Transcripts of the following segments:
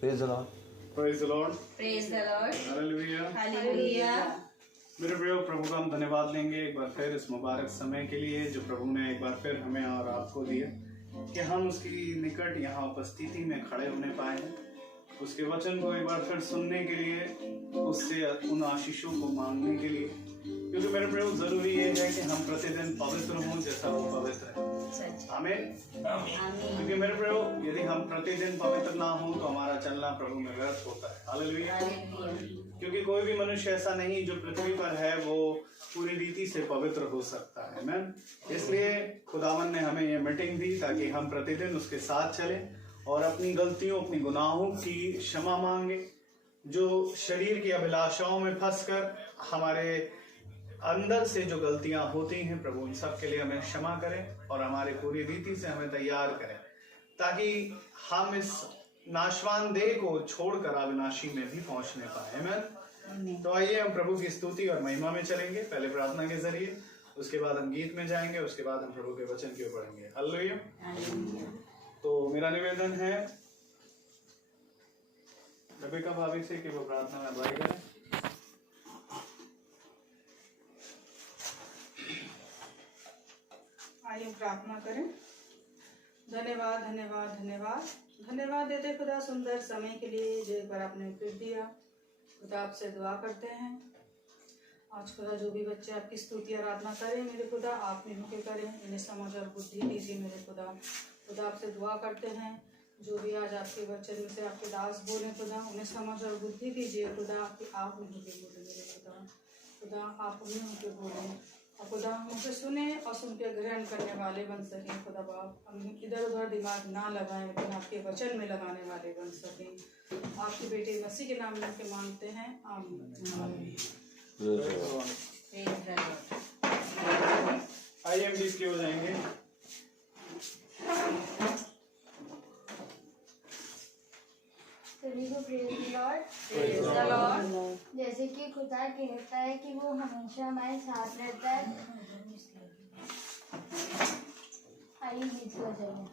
Praise the Lord. Praise the Lord. Praise the Lord. Hallelujah. Hallelujah. मेरे प्रिय प्रभु का हम धन्यवाद लेंगे एक बार फिर इस मुबारक समय के लिए जो प्रभु ने एक बार फिर हमें और आपको दिया कि हम उसकी निकट यहाँ उपस्थिति में खड़े होने पाए हैं, उसके वचन को एक बार फिर सुनने के लिए, उससे उन आशीषों को मांगने के लिए, क्योंकि मेरे प्रभु जरूरी ये है कि हम प्रतिदिन पवित्र हों जैसा वो पवित्र है। आमीन। क्योंकि मेरे प्रभु यदि हम प्रतिदिन पवित्र ना हो तो हमारा चलना प्रभु में व्यर्थ होता है। हालेलुया। क्योंकि कोई भी मनुष्य ऐसा नहीं जो पृथ्वी पर है वो पूरी रीति से पवित्र हो सकता है। आमीन। इसलिए खुदावन ने हमें ये मीटिंग दी ताकि हम प्रतिदिन उसके साथ चलें और अपनी गलतियों, अपनी गुनाहों की क्षमा मांगे, जो शरीर की अभिलाषाओं में फंसकर हमारे अंदर से जो गलतियां होती हैं प्रभु उन सब के लिए हमें क्षमा करें और हमारे पूरी रीति से हमें तैयार करें ताकि हम इस नाशवान देह को छोड़कर अविनाशी में भी पहुंचने पाए। आमीन। तो आइए हम प्रभु की स्तुति और महिमा में चलेंगे, पहले प्रार्थना के जरिए, उसके बाद हम गीत में जाएंगे, उसके बाद हम प्रभु के वचन की ओर बढ़ेंगे। हालेलुया। तो मेरा निवेदन है रबिका भाभी से कि वो प्रार्थना में अगुवाई करें। आइए प्रार्थना करें। धन्यवाद धन्यवाद धन्यवाद धन्यवाद देते खुदा सुंदर समय के लिए जो एक बार आपने फिर दिया। खुदा आपसे दुआ करते हैं आज खुदा जो भी बच्चे आपकी स्तुति आराधना करें मेरे खुदा आप इन्हों के करें, इन्हें समझ और बुद्धि दीजिए मेरे खुदा। खुदा आपसे दुआ करते हैं जो भी आज आपके वचन में से आपके दास बोले खुदा उन्हें समझ और बुद्धि दीजिए खुदा कि आप इन्हों के बोले मेरे खुदा। खुदा आप उन्हें उनके बोले और खुदा हम उसे सुने और सुन के ग्रहण करने वाले बन सकें। खुदा बाप हम इधर उधर दिमाग ना लगाएं लेकिन आपके वचन में लगाने वाले बन सकें। आपके बेटे मसीह के नाम में के मांगते हैं, आमीन। आइए हम गीत की हो जाएंगे। सभी को प्रेज Praise the Lord. जैसे कि खुदा कहता है कि वो हमेशा हमारे साथ रहता है। आइए गीत हो जाइए।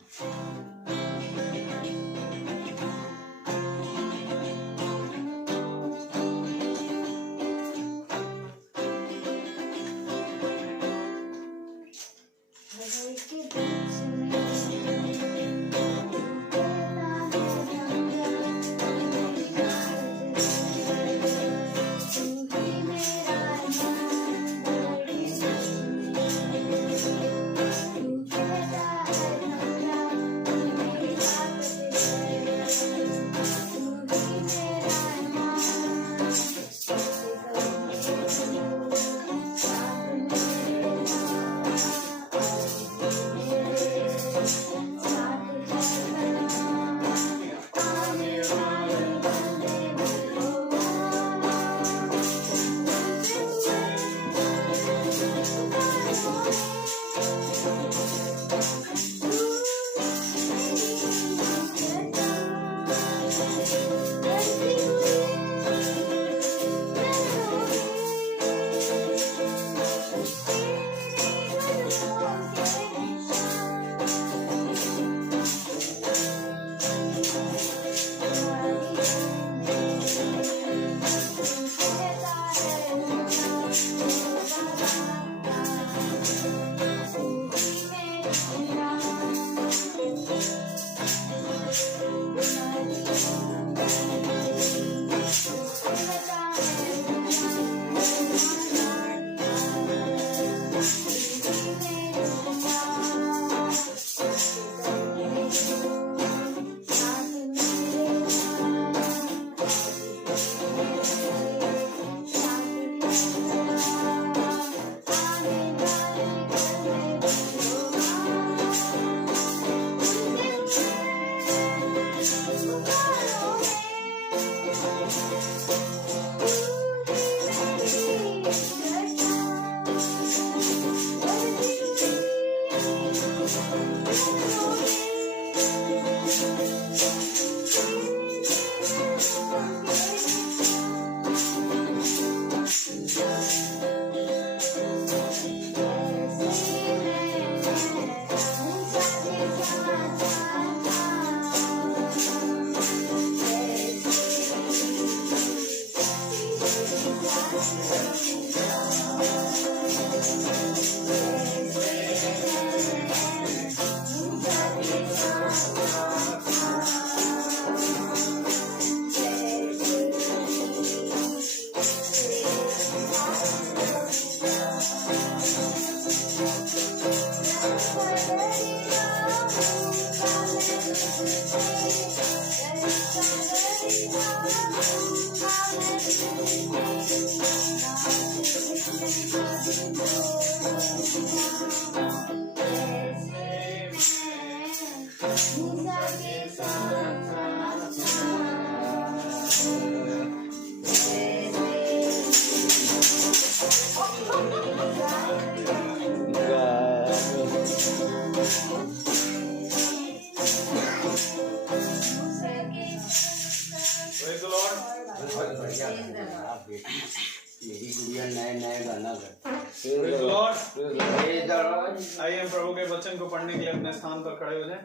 यही गुड़िया नए नए गाना गाती है। Praise the Lord. Praise the Lord. आइए हम प्रभु के वचन को पढ़ने के लिए अपने स्थान पर खड़े हो जाएं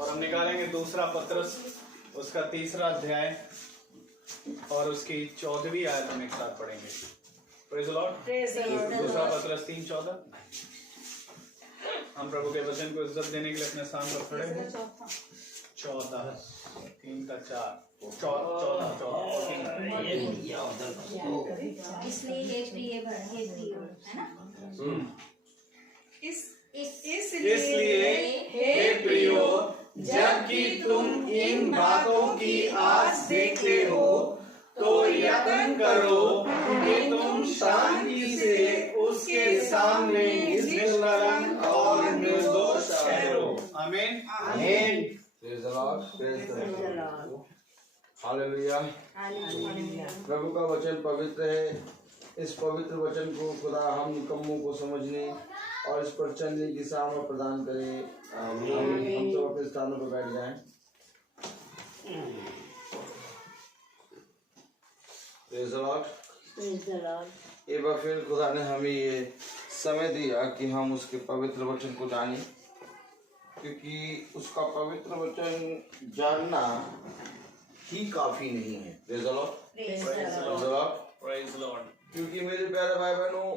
और हम निकालेंगे दूसरा पत्रस उसका 3रा अध्याय और उसकी 14वीं आयत हम एक साथ पढ़ेंगे। Praise the Lord. दूसरा पत्रस 3:14। हम प्रभु के वचन को इज्जत देने के लिए अपने स्थान पर खड़े हैं। 14 3 का 4 इसलिए हे प्रिय है ना। इसलिए हे प्रियो, जबकि तुम इन बातों की आस देखते हो तो यत्न करो कि तुम शांति से उसके सामने निष्कलंक और निर्दोष ठहरो। आमीन आमीन। Praise the Lord. Praise the Lord. Hallelujah. प्रभु का वचन पवित्र है। इस पवित्र वचन को खुदा हम निकम्मों को समझने और इस पर चलने की सामर्थ प्रदान करे। आमीन। हम सब अपने स्थानों पर बैठ जाएं। Praise the Lord. Praise the Lord. एक बार फिर खुदा ने हमें ये समय दिया कि हम उसके पवित्र वचन को जानें, क्योंकि उसका पवित्र वचन जानना ही काफी नहीं है। Praise the Lord. Praise the Praise Lord. the Lord. Praise the Lord. क्योंकि मेरे प्यारे भाई बहनों,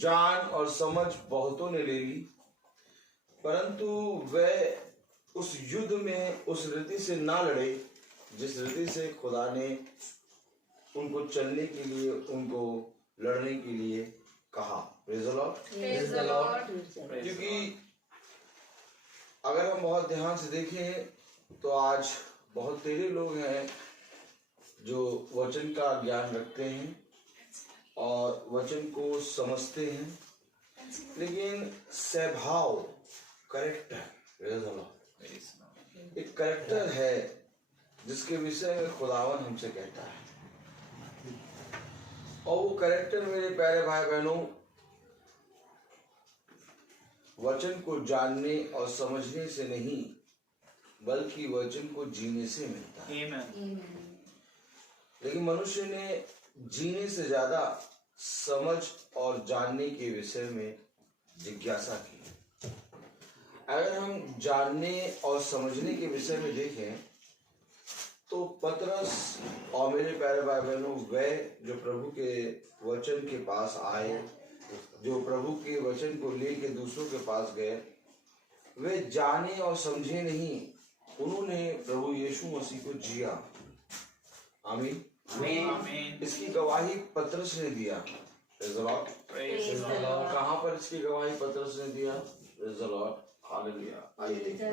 जान और समझ बहुतों ने ले ली, परंतु वे उस युद्ध में उस रीति से ना लड़े जिस रीति से खुदा ने उनको चलने के लिए, उनको लड़ने के लिए कहा। Praise the Lord. Praise the Lord. क्योंकि अगर हम बहुत ध्यान से देखें तो आज बहुत तेरे लोग हैं जो वचन का ज्ञान रखते हैं और वचन को समझते हैं, लेकिन स्वभाव करेक्टर एक करेक्टर है जिसके विषय में खुदावन हमसे कहता है। और वो करेक्टर मेरे प्यारे भाई बहनों वचन को जानने और समझने से नहीं बल्कि वचन को जीने से मिलता है। Amen. लेकिन मनुष्य ने जीने से ज्यादा समझ और जानने के विषय में जिज्ञासा की। अगर हम जानने और समझने के विषय में देखें तो पतरस और मेरे प्यारे भाई बहनों वे जो प्रभु के वचन के पास आए, जो प्रभु के वचन को लेके दूसरों के पास गए, वे जाने और समझे नहीं, उन्होंने प्रभु यीशु मसीह को जिया। आमीन। Amen. इसकी गवाही पतरस ने दिया। Praise the Lord. Praise the Lord. कहाँ पर इसकी गवाही पतरस ने दिया? Praise the Lord. Hallelujah. आइए देखिए।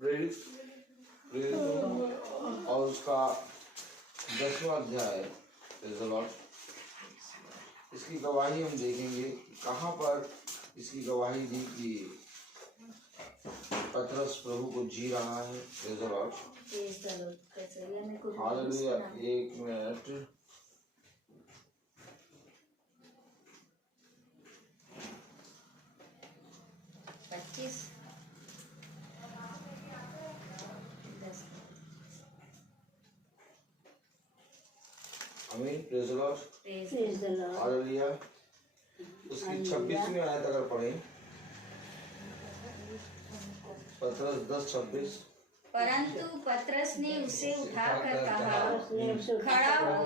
प्रेरित और उसका 10वां अध्याय। Praise the Lord. इसकी गवाही हम देखेंगे कहाँ पर इसकी गवाही दी कि पतरस प्रभु को जी रहा है। Praise the Lord. हालेलुया। एक मिनट। आमीन। Praise the Lord. Praise the Lord. Hallelujah. उसकी 26वीं आयत अगर पढ़ें, पतरस 10:26। परंतु पतरस ने उसे उठाकर कहा, खड़ा हो,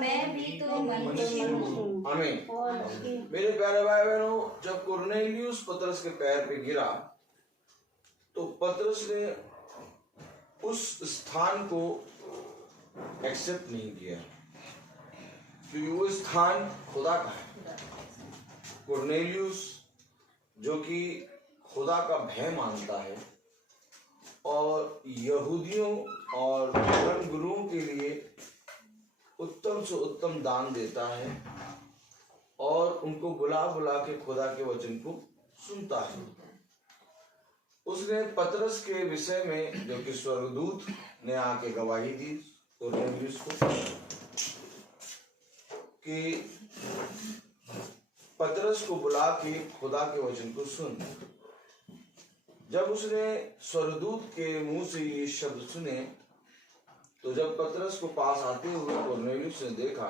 मैं भी तो मनुष्य हूँ। आमीन। मेरे प्यारे भाई बहनों, जब कुरनेलियुस पतरस के पैर पे गिरा तो पतरस ने उस स्थान को एक्सेप्ट नहीं किया, क्योंकि वो स्थान खुदा का है। कुरनेलियुस जो कि खुदा का भय मानता है और यहूदियों और धर्म गुरुओं के लिए उत्तम से उत्तम दान देता है और उनको बुला बुला के खुदा के वचन को सुनता है। उसने पतरस के विषय में, जो कि स्वर्गदूत ने आके गवाही दी कुरनेलियुस को कि पतरस को बुला के खुदा के वचन को सुन। जब उसने स्वर्गदूत के मुंह से ये शब्द सुने तो जब पतरस को पास आते हुए कुरनेलियुस ने देखा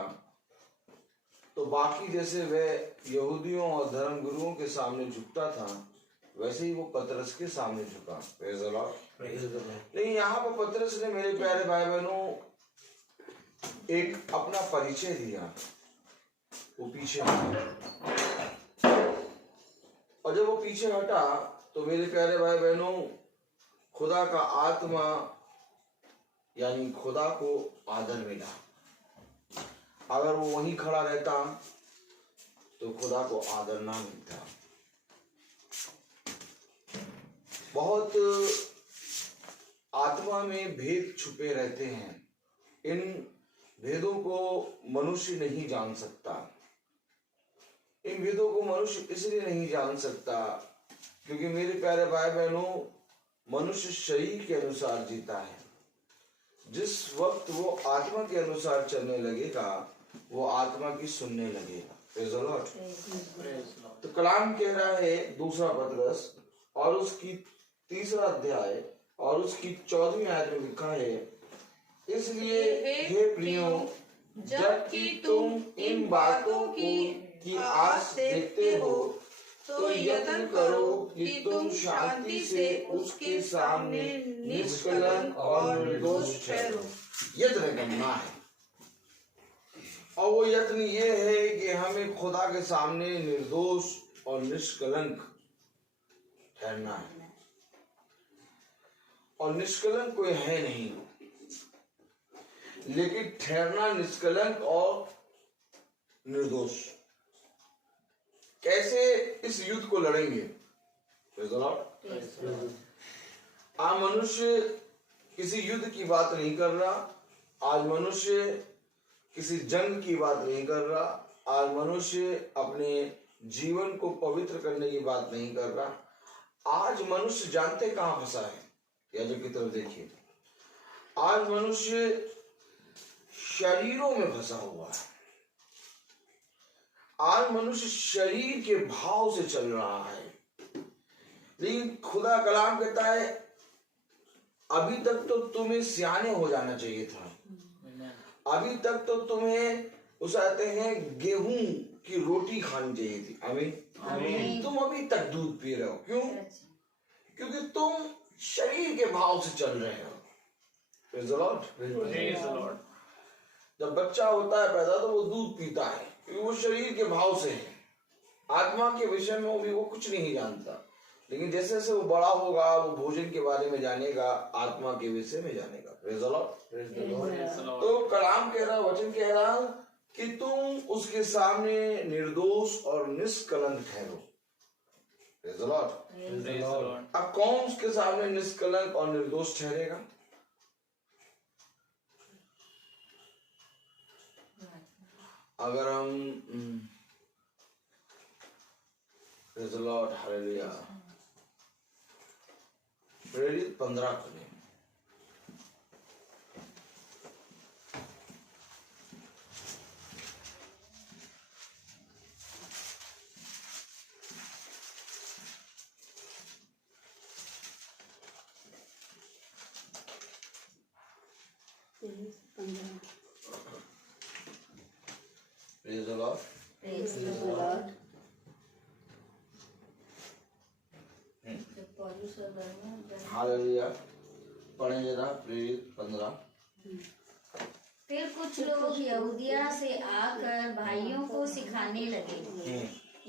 तो बाकी जैसे वह यहूदियों और धर्म गुरुओं के सामने झुकता था वैसे ही वो पतरस के सामने झुका। Praise the Lord. लेकिन यहाँ पर पतरस ने, मेरे प्यारे भाई बहनों, एक अपना परिचय दिया। वो पीछे हटा, और जब वो पीछे हटा तो मेरे प्यारे भाई बहनों, खुदा का आत्मा यानी खुदा को आदर मिला। अगर वो वहीं खड़ा रहता तो खुदा को आदर ना मिलता। बहुत आत्मा में भेद छुपे रहते हैं। इन भेदों को मनुष्य नहीं जान सकता। इन भेदों को मनुष्य इसलिए नहीं जान सकता क्योंकि मेरे प्यारे भाई बहनों, मनुष्य शरीर के अनुसार जीता है। जिस वक्त वो आत्मा के अनुसार चलने लगेगा वो आत्मा की सुनने लगेगा। Praise the Lord. तो कलाम कह रहा है दूसरा पतरस और उसकी 3रा अध्याय और उसकी 14वीं आयत में लिखा है, इसलिए हे प्रियो, जबकि तुम इन बातों की आस देखते हो तो यत्न करो कि तुम शांति से उसके सामने निष्कलंक और निर्दोष ठहरो। यत्न करना है, और वो यत्न ये है कि हमें खुदा के सामने निर्दोष और निष्कलंक ठहरना है। और निष्कलंक कोई है नहीं, लेकिन ठहरना निष्कलंक और निर्दोष। कैसे इस युद्ध को लड़ेंगे? आज मनुष्य किसी युद्ध की बात नहीं कर रहा। आज मनुष्य किसी जंग की बात नहीं कर रहा। आज मनुष्य अपने जीवन को पवित्र करने की बात नहीं कर रहा। आज मनुष्य जानते कहां फंसा है? याजक की तरफ देखिए। आज मनुष्य शरीरों में फंसा हुआ है। आज मनुष्य शरीर के भाव से चल रहा है। लेकिन खुदा कलाम कहता है अभी तक तो तुम्हें सियाने हो जाना चाहिए था। अभी तक तो तुम्हें उसे कहते हैं गेहूं की रोटी खानी चाहिए थी। आमीन। तुम अभी तक दूध पी रहे हो। क्यों? क्योंकि तुम शरीर के भाव से चल रहे हो। Praise the Lord. जब बच्चा होता है पैदा तो वो दूध पीता है क्योंकि वो शरीर के भाव से है। आत्मा के विषय में वो कुछ नहीं जानता। लेकिन जैसे जैसे वो बड़ा होगा वो भोजन के बारे में जानेगा, आत्मा के विषय में जानेगा। Praise the Lord. तो कलाम कह रहा, वचन कह रहा कि तुम उसके सामने निर्दोष और निष्कलंक ठहरो। Praise the Lord. अब कौन उसके सामने निष्कलंक और निर्दोष ठहरेगा? अगर हम प्रेज़ द लॉर्ड, हालेलुया, प्रेरित 15 करें। Praise the Lord. Praise the Lord. Hallelujah. पढ़ें जरा प्रेरित 15। फिर कुछ लोग यहूदिया से आकर भाइयों को सिखाने लगे,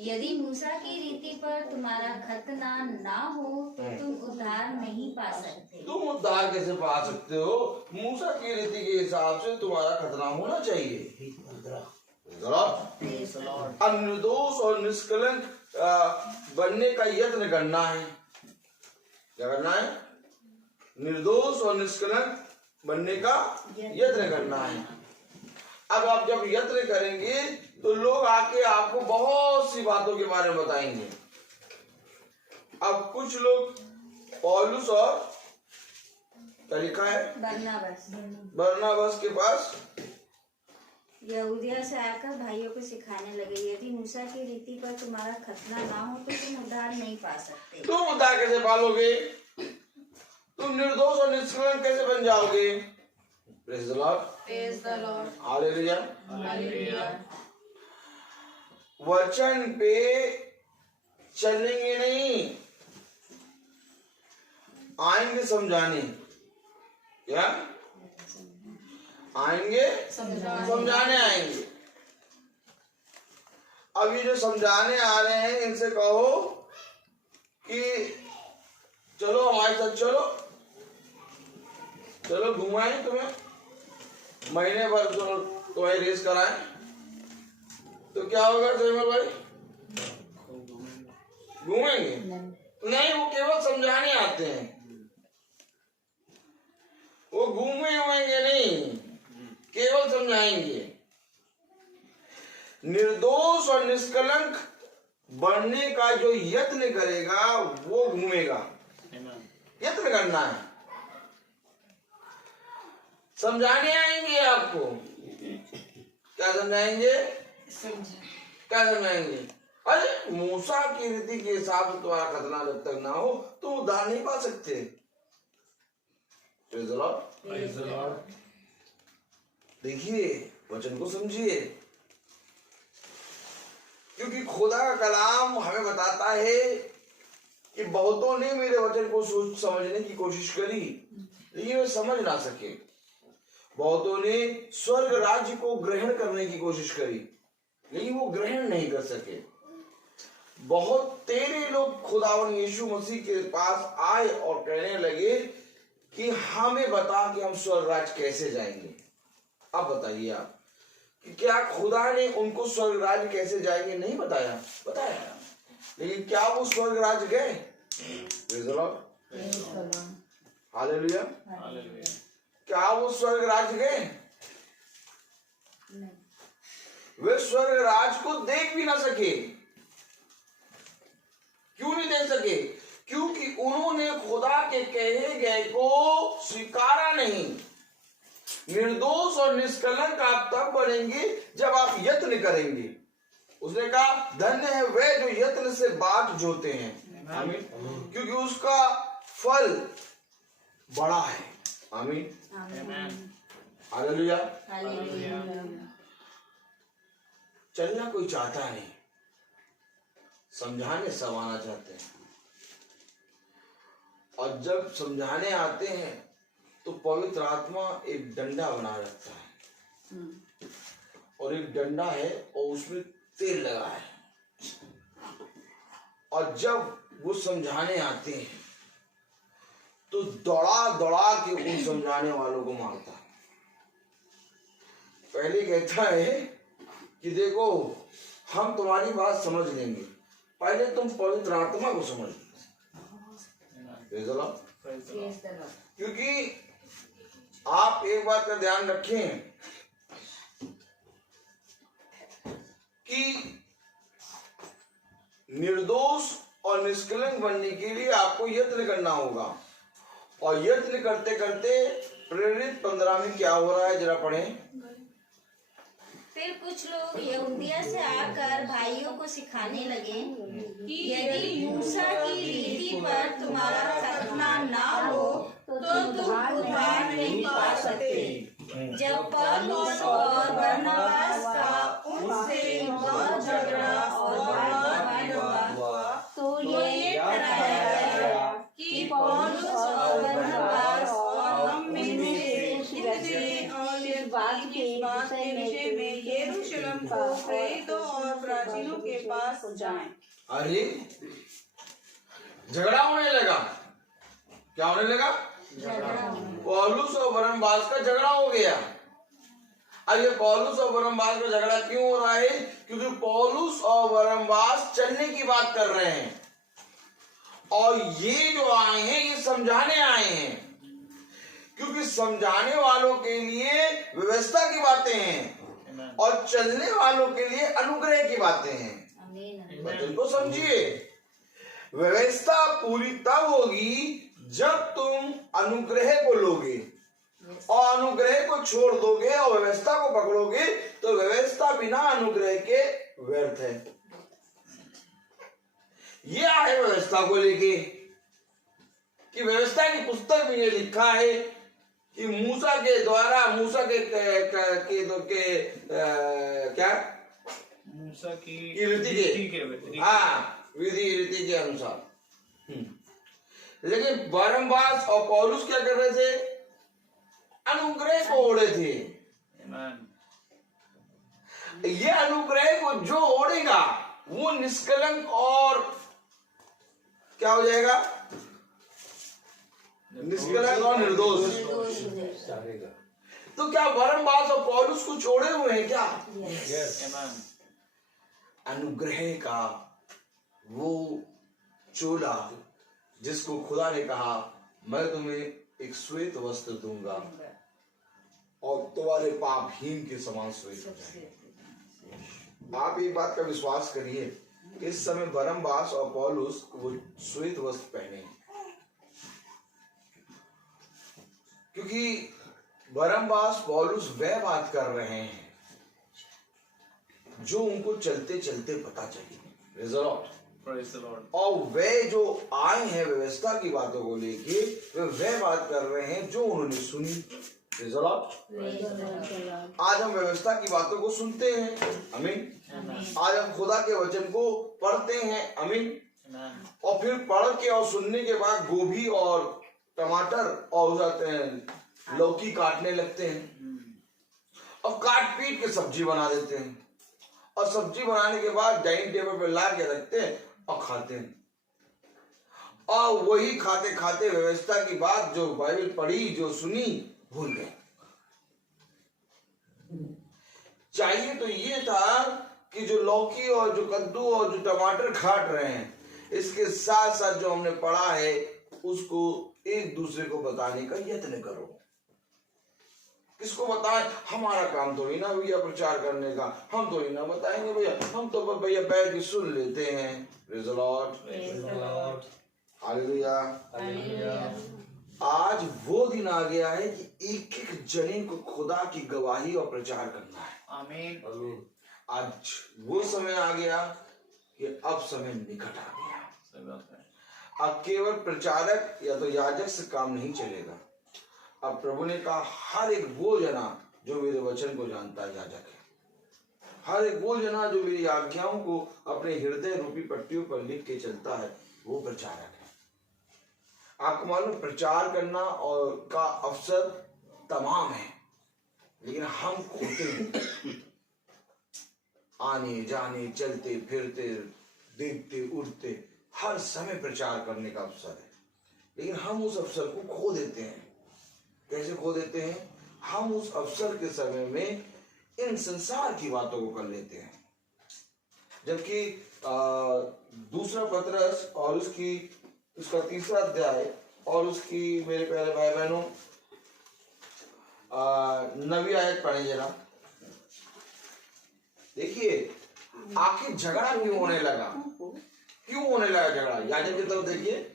यदि मूसा की रीति पर तुम्हारा खतना ना हो तो तुम उद्धार नहीं पा सकते। तुम उद्धार कैसे पा सकते हो? मूसा की रीति के हिसाब से तुम्हारा खतना होना चाहिए। अब निर्दोष और निष्कलंक बनने का यत्न करना है। क्या करना है? निर्दोष और निष्कलंक बनने का यत्न करना है। अब आप जब यत्न करेंगे तो लोग आके आपको बहुत सी बातों के बारे में बताएंगे। अब कुछ लोग पौलुस और क्या लिखा है बरनबास के पास यहूदिया से आकर भाइयों को सिखाने लगे, यदि मूसा की रीति पर तुम्हारा खतना ना हो तो तुम उद्धार नहीं पा सकते। तुम उद्धार कैसे पालोगे? तुम निर्दोष और निष्कलंक कैसे बन जाओगे? Praise the Lord, Praise the Lord. Hallelujah. Hallelujah. वचन पे चलेंगे नहीं, आएंगे समझाने। क्या आएंगे? समझाने आएंगे। अब ये जो समझाने आ रहे हैं इनसे कहो कि चलो हमारे साथ चलो, चलो घुमाएं तुम्हें, महीने भर चलो तुम्हारी रेस कराएं, तो क्या होगा जयमल भाई? घूमेंगे? नहीं, वो केवल समझाने आते हैं, वो घूमे होंगे नहीं, केवल समझाएंगे। निर्दोष और निष्कलंक बनने का जो यत्न करेगा वो घूमेगा। यत्न करना है, समझाने आएंगे आपको। क्या समझाएंगे? क्या समझाएंगे? अरे मूसा की रीति के हिसाब से तुम्हारा खतना जब तक ना हो तो उद्धार नहीं पा सकते। Praise the Lord. देखिए, वचन को समझिए, क्योंकि खुदा का कलाम हमें बताता है कि बहुतों ने मेरे वचन को सोच समझने की कोशिश करी लेकिन वे समझ ना सके। बहुतों ने स्वर्ग राज्य को ग्रहण करने की कोशिश करी लेकिन वो ग्रहण नहीं कर सके। बहुत तेरे लोग खुदावन यीशु मसीह के पास आए और कहने लगे कि हमें बता कि हम स्वर्ग राज्य कैसे जाएंगे। अब बताइए आप कि क्या खुदा ने उनको स्वर्ग राज्य कैसे जाएंगे नहीं बताया? बताया, लेकिन क्या वो स्वर्ग राज्य गए? हालेलुया। क्या वो स्वर्ग राज्य गए? वे स्वर्ग राज को देख भी ना सके। क्यों नहीं देख सके? क्योंकि उन्होंने खुदा के कहे गए को स्वीकारा नहीं। निर्दोष और निष्कलंक आप तब बनेंगे जब आप यत्न करेंगे। उसने कहा धन्य है वे जो यत्न से बाट जोते हैं। आमीन। क्योंकि उसका फल बड़ा है। आमीन। हालेलुया। चलना कोई चाहता नहीं, समझाने सब आना चाहते हैं। और जब समझाने आते हैं तो पवित्र आत्मा एक डंडा बना रखता है, और एक डंडा है और उसमें तेल लगा है, और जब वो समझाने आते हैं तो दौड़ा दौड़ा के उन समझाने वालों को मारता है। पहले कहता है कि देखो हम तुम्हारी बात समझ लेंगे, पहले तुम पवित्र आत्मा को समझ लो। क्योंकि आप एक बात का ध्यान रखें कि निर्दोष और निष्कलंक बनने के लिए आपको यत्न करना होगा, और यत्न करते करते प्रेरित 15 में क्या हो रहा है जरा पढ़ें। फिर कुछ लोग यहूदिया से आकर भाइयों को सिखाने लगे कि यदि मूसा की रीति पर तुम्हारा खतना ना हो तो तुम उद्धार नहीं पा सकते। जब पौलुस और बरनबास का उनसे बहुत झगड़ा और वाद हुआ तो ये ठहराया गया कि पौलुस और बरनबास और हम में से कितने और इस बात के विषय में यरूशलेम को प्रेरितों और प्राचीनों के पास जाएं। अरे झगड़ा होने लगा। क्या होने लगा? पौलुस और बरनबास का झगड़ा हो गया। अब ये पौलुस और बरनबास का झगड़ा क्यों हो रहा है? क्योंकि पौलुस और बरनबास चलने की बात कर रहे हैं, और ये जो आए हैं ये समझाने आए हैं। क्योंकि समझाने वालों के लिए व्यवस्था की बातें हैं और चलने वालों के लिए अनुग्रह की बातें हैं। वचन को समझिए। व्यवस्था पूरी तब होगी जब तुम अनुग्रह को लोगे, और अनुग्रह को छोड़ दोगे और व्यवस्था को पकड़ोगे तो व्यवस्था बिना अनुग्रह के व्यर्थ है। ये है व्यवस्था को लेके कि व्यवस्था की पुस्तक में ये लिखा है कि मूसा के द्वारा मूसा के क्या मूसा की रीति के विधि हाँ विधि रीति के अनुसार। लेकिन बरनबास और पौलुस क्या कर रहे थे? अनुग्रह को ओढ़े थे। ये अनुग्रह को जो ओढ़ेगा वो निष्कलंक और क्या हो जाएगा? निष्कलंक और निर्दोष। तो क्या बरनबास और पौलुस को छोड़े हुए हैं क्या? अनुग्रह का वो चोला जिसको खुदा ने कहा मैं तुम्हें एक श्वेत वस्त्र दूंगा और तुम्हारे पापहीन के समान श्वेत हो जाएंगे। आप एक बात का विश्वास करिए, इस समय बरनबास और पौलुस वो श्वेत वस्त्र पहने, क्योंकि बरनबास पौलुस वह बात कर रहे हैं जो उनको चलते चलते पता चली। और वे जो आए हैं व्यवस्था की बातों को लेके, वे वह बात कर रहे हैं जो उन्होंने सुनी। आज हम व्यवस्था की बातों को सुनते हैं, आमीन। आज हम खुदा के वचन को पढ़ते हैं, आमीन। और फिर पढ़ के और सुनने के बाद गोभी और टमाटर और हो जाते हैं, लौकी काटने लगते हैं और काट पीट के सब्जी बना देते हैं और सब्जी बनाने के बाद डाइनिंग टेबल पे ला के रखते हैं और खाते हैं। और वही खाते खाते व्यवस्था की बात जो बाइबल पढ़ी, जो सुनी, भूल गए। चाहिए तो ये था कि जो लौकी और जो कद्दू और जो टमाटर काट रहे हैं, इसके साथ साथ जो हमने पढ़ा है उसको एक दूसरे को बताने का यत्न करो। किसको बताएं? हमारा काम थोड़ी ना भैया प्रचार करने का, हम थोड़ी ना बताएंगे भैया, हम तो भैया बैठ के सुन लेते हैं। Praise the Lord, hallelujah. आज वो दिन आ गया है कि एक एक जने को खुदा की गवाही और प्रचार करना है। आमीन। आज वो समय आ गया कि अब समय निकट आ गया। अब केवल प्रचारक या तो याजक से काम नहीं चलेगा। अब प्रभु ने कहा हर एक वो जना जो मेरे वचन को जानता है याजक है। हर एक वो जना जो मेरी आज्ञाओं को अपने हृदय रूपी पट्टियों पर लिख के चलता है वो प्रचारक है। आपको मालूम, प्रचार करना और का अवसर तमाम है, लेकिन हम खोते हैं। आने जाने, चलते फिरते, देखते उड़ते, हर समय प्रचार करने का अवसर है, लेकिन हम उस अवसर को खो देते हैं। कैसे खो देते हैं? हम उस अवसर के समय में इन संसार की बातों को कर लेते हैं। जबकि दूसरा पतरस और उसका तीसरा अध्याय और उसकी, मेरे प्यारे भाई बहनों, 9वीं आयत पढ़े जरा। देखिए आखिर झगड़ा क्यों होने लगा? क्यों होने लगा झगड़ा? याजक की तरफ देखिए,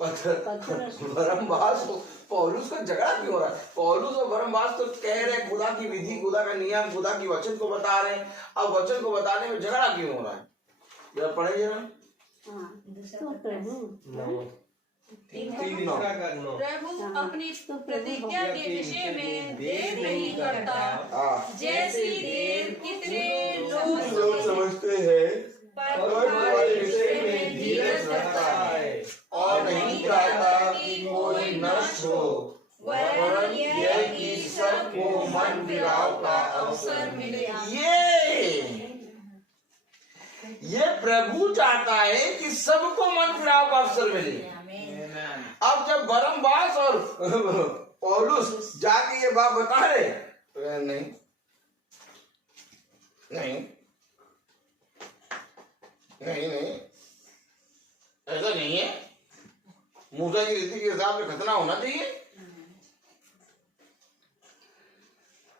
बरनबास पौलुस का झगड़ा क्यों हो रहा है? पौलुस और बरनबास तो कह रहे हैं खुदा की विधि, खुदा का नियम, खुदा की वचन को बता रहे हैं। अब वचन को बताने में झगड़ा क्यों हो रहा है? जरा पढ़े जरा। प्रभु अपनी प्रतिज्ञा के विषय में देर नहीं करता, जैसी देर कितने लोग समझते हैं, पर तुम्हारे विषय में धीरज रखता है और नहीं चाहता कि कोई नष्ट हो, वरन यह कि सबको मन फिराव का अवसर मिले। ये प्रभु चाहता है कि सबको मन फिराव का अवसर मिले। अब जब बरनबास और पौलुस जाके ये बात बता रहे, नहीं नहीं नहीं नहीं, ऐसा नहीं है। मूसा की रीति के हिसाब से खतना होना चाहिए।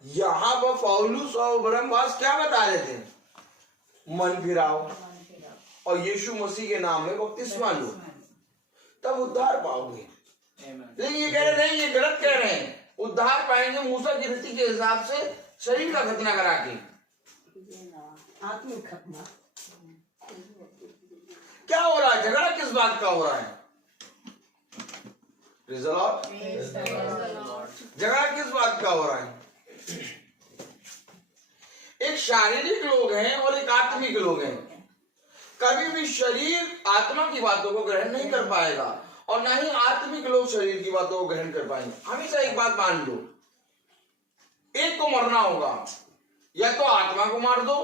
यहां पर पौलुस और बरनबास क्या बता रहे थे? मन फिराओ और यीशु मसीह के नाम में बपतिस्मा लो, तब उद्धार पाओगे। लेकिन ये कह रहे नहीं, ये गलत कह रहे हैं। उद्धार पाएंगे मूसा की रीति के हिसाब से शरीर का खतना करा के। आत्मिक खतना। क्या हो रहा है? झगड़ा किस बात का हो रहा है? Praise the Lord. झगड़ा किस बात का हो रहा है? एक शारीरिक लोग हैं और एक आत्मिक लोग हैं। कभी भी शरीर आत्मा की बातों को ग्रहण नहीं कर पाएगा और ना ही आत्मिक लोग शरीर की बातों को ग्रहण कर पाएंगे। हमेशा एक बात मान लो, एक को मरना होगा, या तो आत्मा को मार दो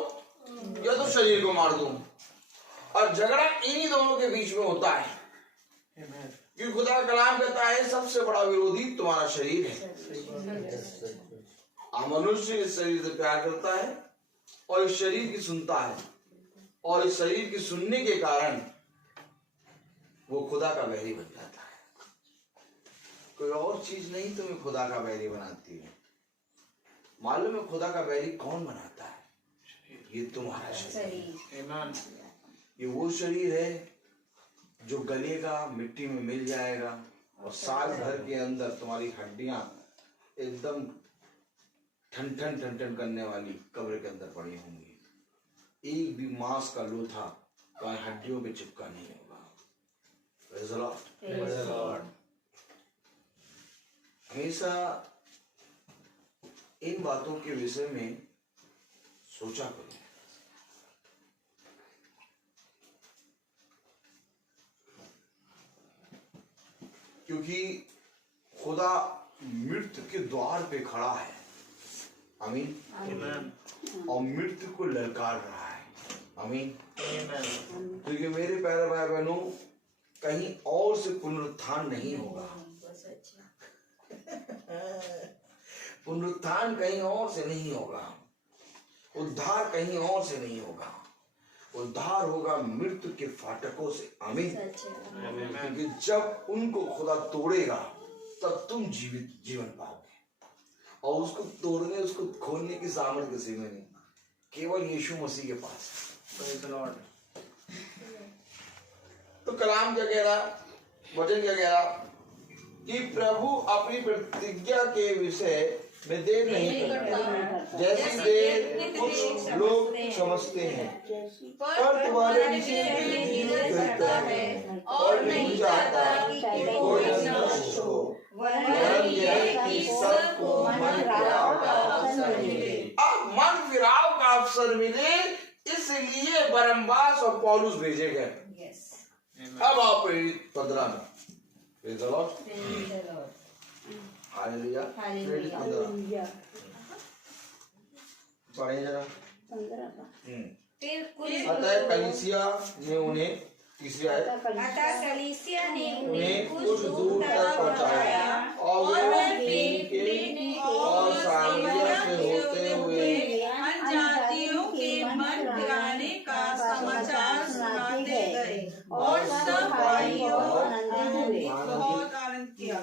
या तो शरीर को मार दो। और झगड़ा इन्हीं दोनों के बीच में होता है, क्योंकि खुदा का कलाम कहता है सबसे बड़ा विरोधी तुम्हारा शरीर है। मनुष्य इस शरीर से प्यार करता है और इस शरीर की सुनता है, और इस शरीर की सुनने के कारण वो खुदा का बैरी बन जाता है। कोई और चीज नहीं तुम्हें खुदा का बैरी बनाती है। मालूम है खुदा का बैरी कौन बनाता है? ये तुम्हारा शरीर। ये वो शरीर है जो गलेगा, मिट्टी में मिल जाएगा और साल भर के अंदर तुम्हारी हड्डियां एकदम ठन ठन ठन ठन करने वाली कब्र के अंदर पड़ी होंगी। एक भी मांस का लोथा तुम्हारी हड्डियों पे चिपका नहीं होगा। Praise the Lord. Praise the Lord. हमेशा इन बातों के विषय में सोचा करो। क्योंकि खुदा मृत्यु के द्वार पे खड़ा है। आमीन। और मृत्यु को ललकार रहा है। आमीन। क्योंकि मेरे प्यारे भाई बहनों, कहीं और से पुनरुत्थान नहीं होगा। पुनरुत्थान कहीं और से नहीं होगा। उद्धार कहीं और से नहीं होगा। उद्धार होगा मृत्यु के फाटकों से। आमीन। क्योंकि जब उनको खुदा तोड़ेगा तब तुम जीवन पाओगे। और उसको तोड़ने, उसको खोलने की सामर्थ्य किसी में नहीं, केवल यीशु मसीह के पास। तो कलाम क्या कह रहा, वचन क्या कह रहा कि प्रभु अपनी प्रतिज्ञा के विषय में देर नहीं करता, जैसी देर कुछ लोग समझते हैं, पर तुम्हारे करता है और नहीं चाहता कि कोई नष्ट हो, वरन यह कि सबको मन फिराव का अवसर मिले। अब मन फिराव का अवसर मिले, इसलिए बरनबास और पौलुस भेजे गए। अब आप 15 में Praise the Lord. हालेलुया। पढ़े जरा। अतः कलीसिया ने उन्हें, तीसरी आयत, अतः कलीसिया ने उन्हें कुछ दूर तक पहुंचाया और वे फीनीके और सामरिया से होते हुए अन्यजातियों के मन फिराने का समाचार सुनाते गए और सब भाइयों बहुत आनंद किया।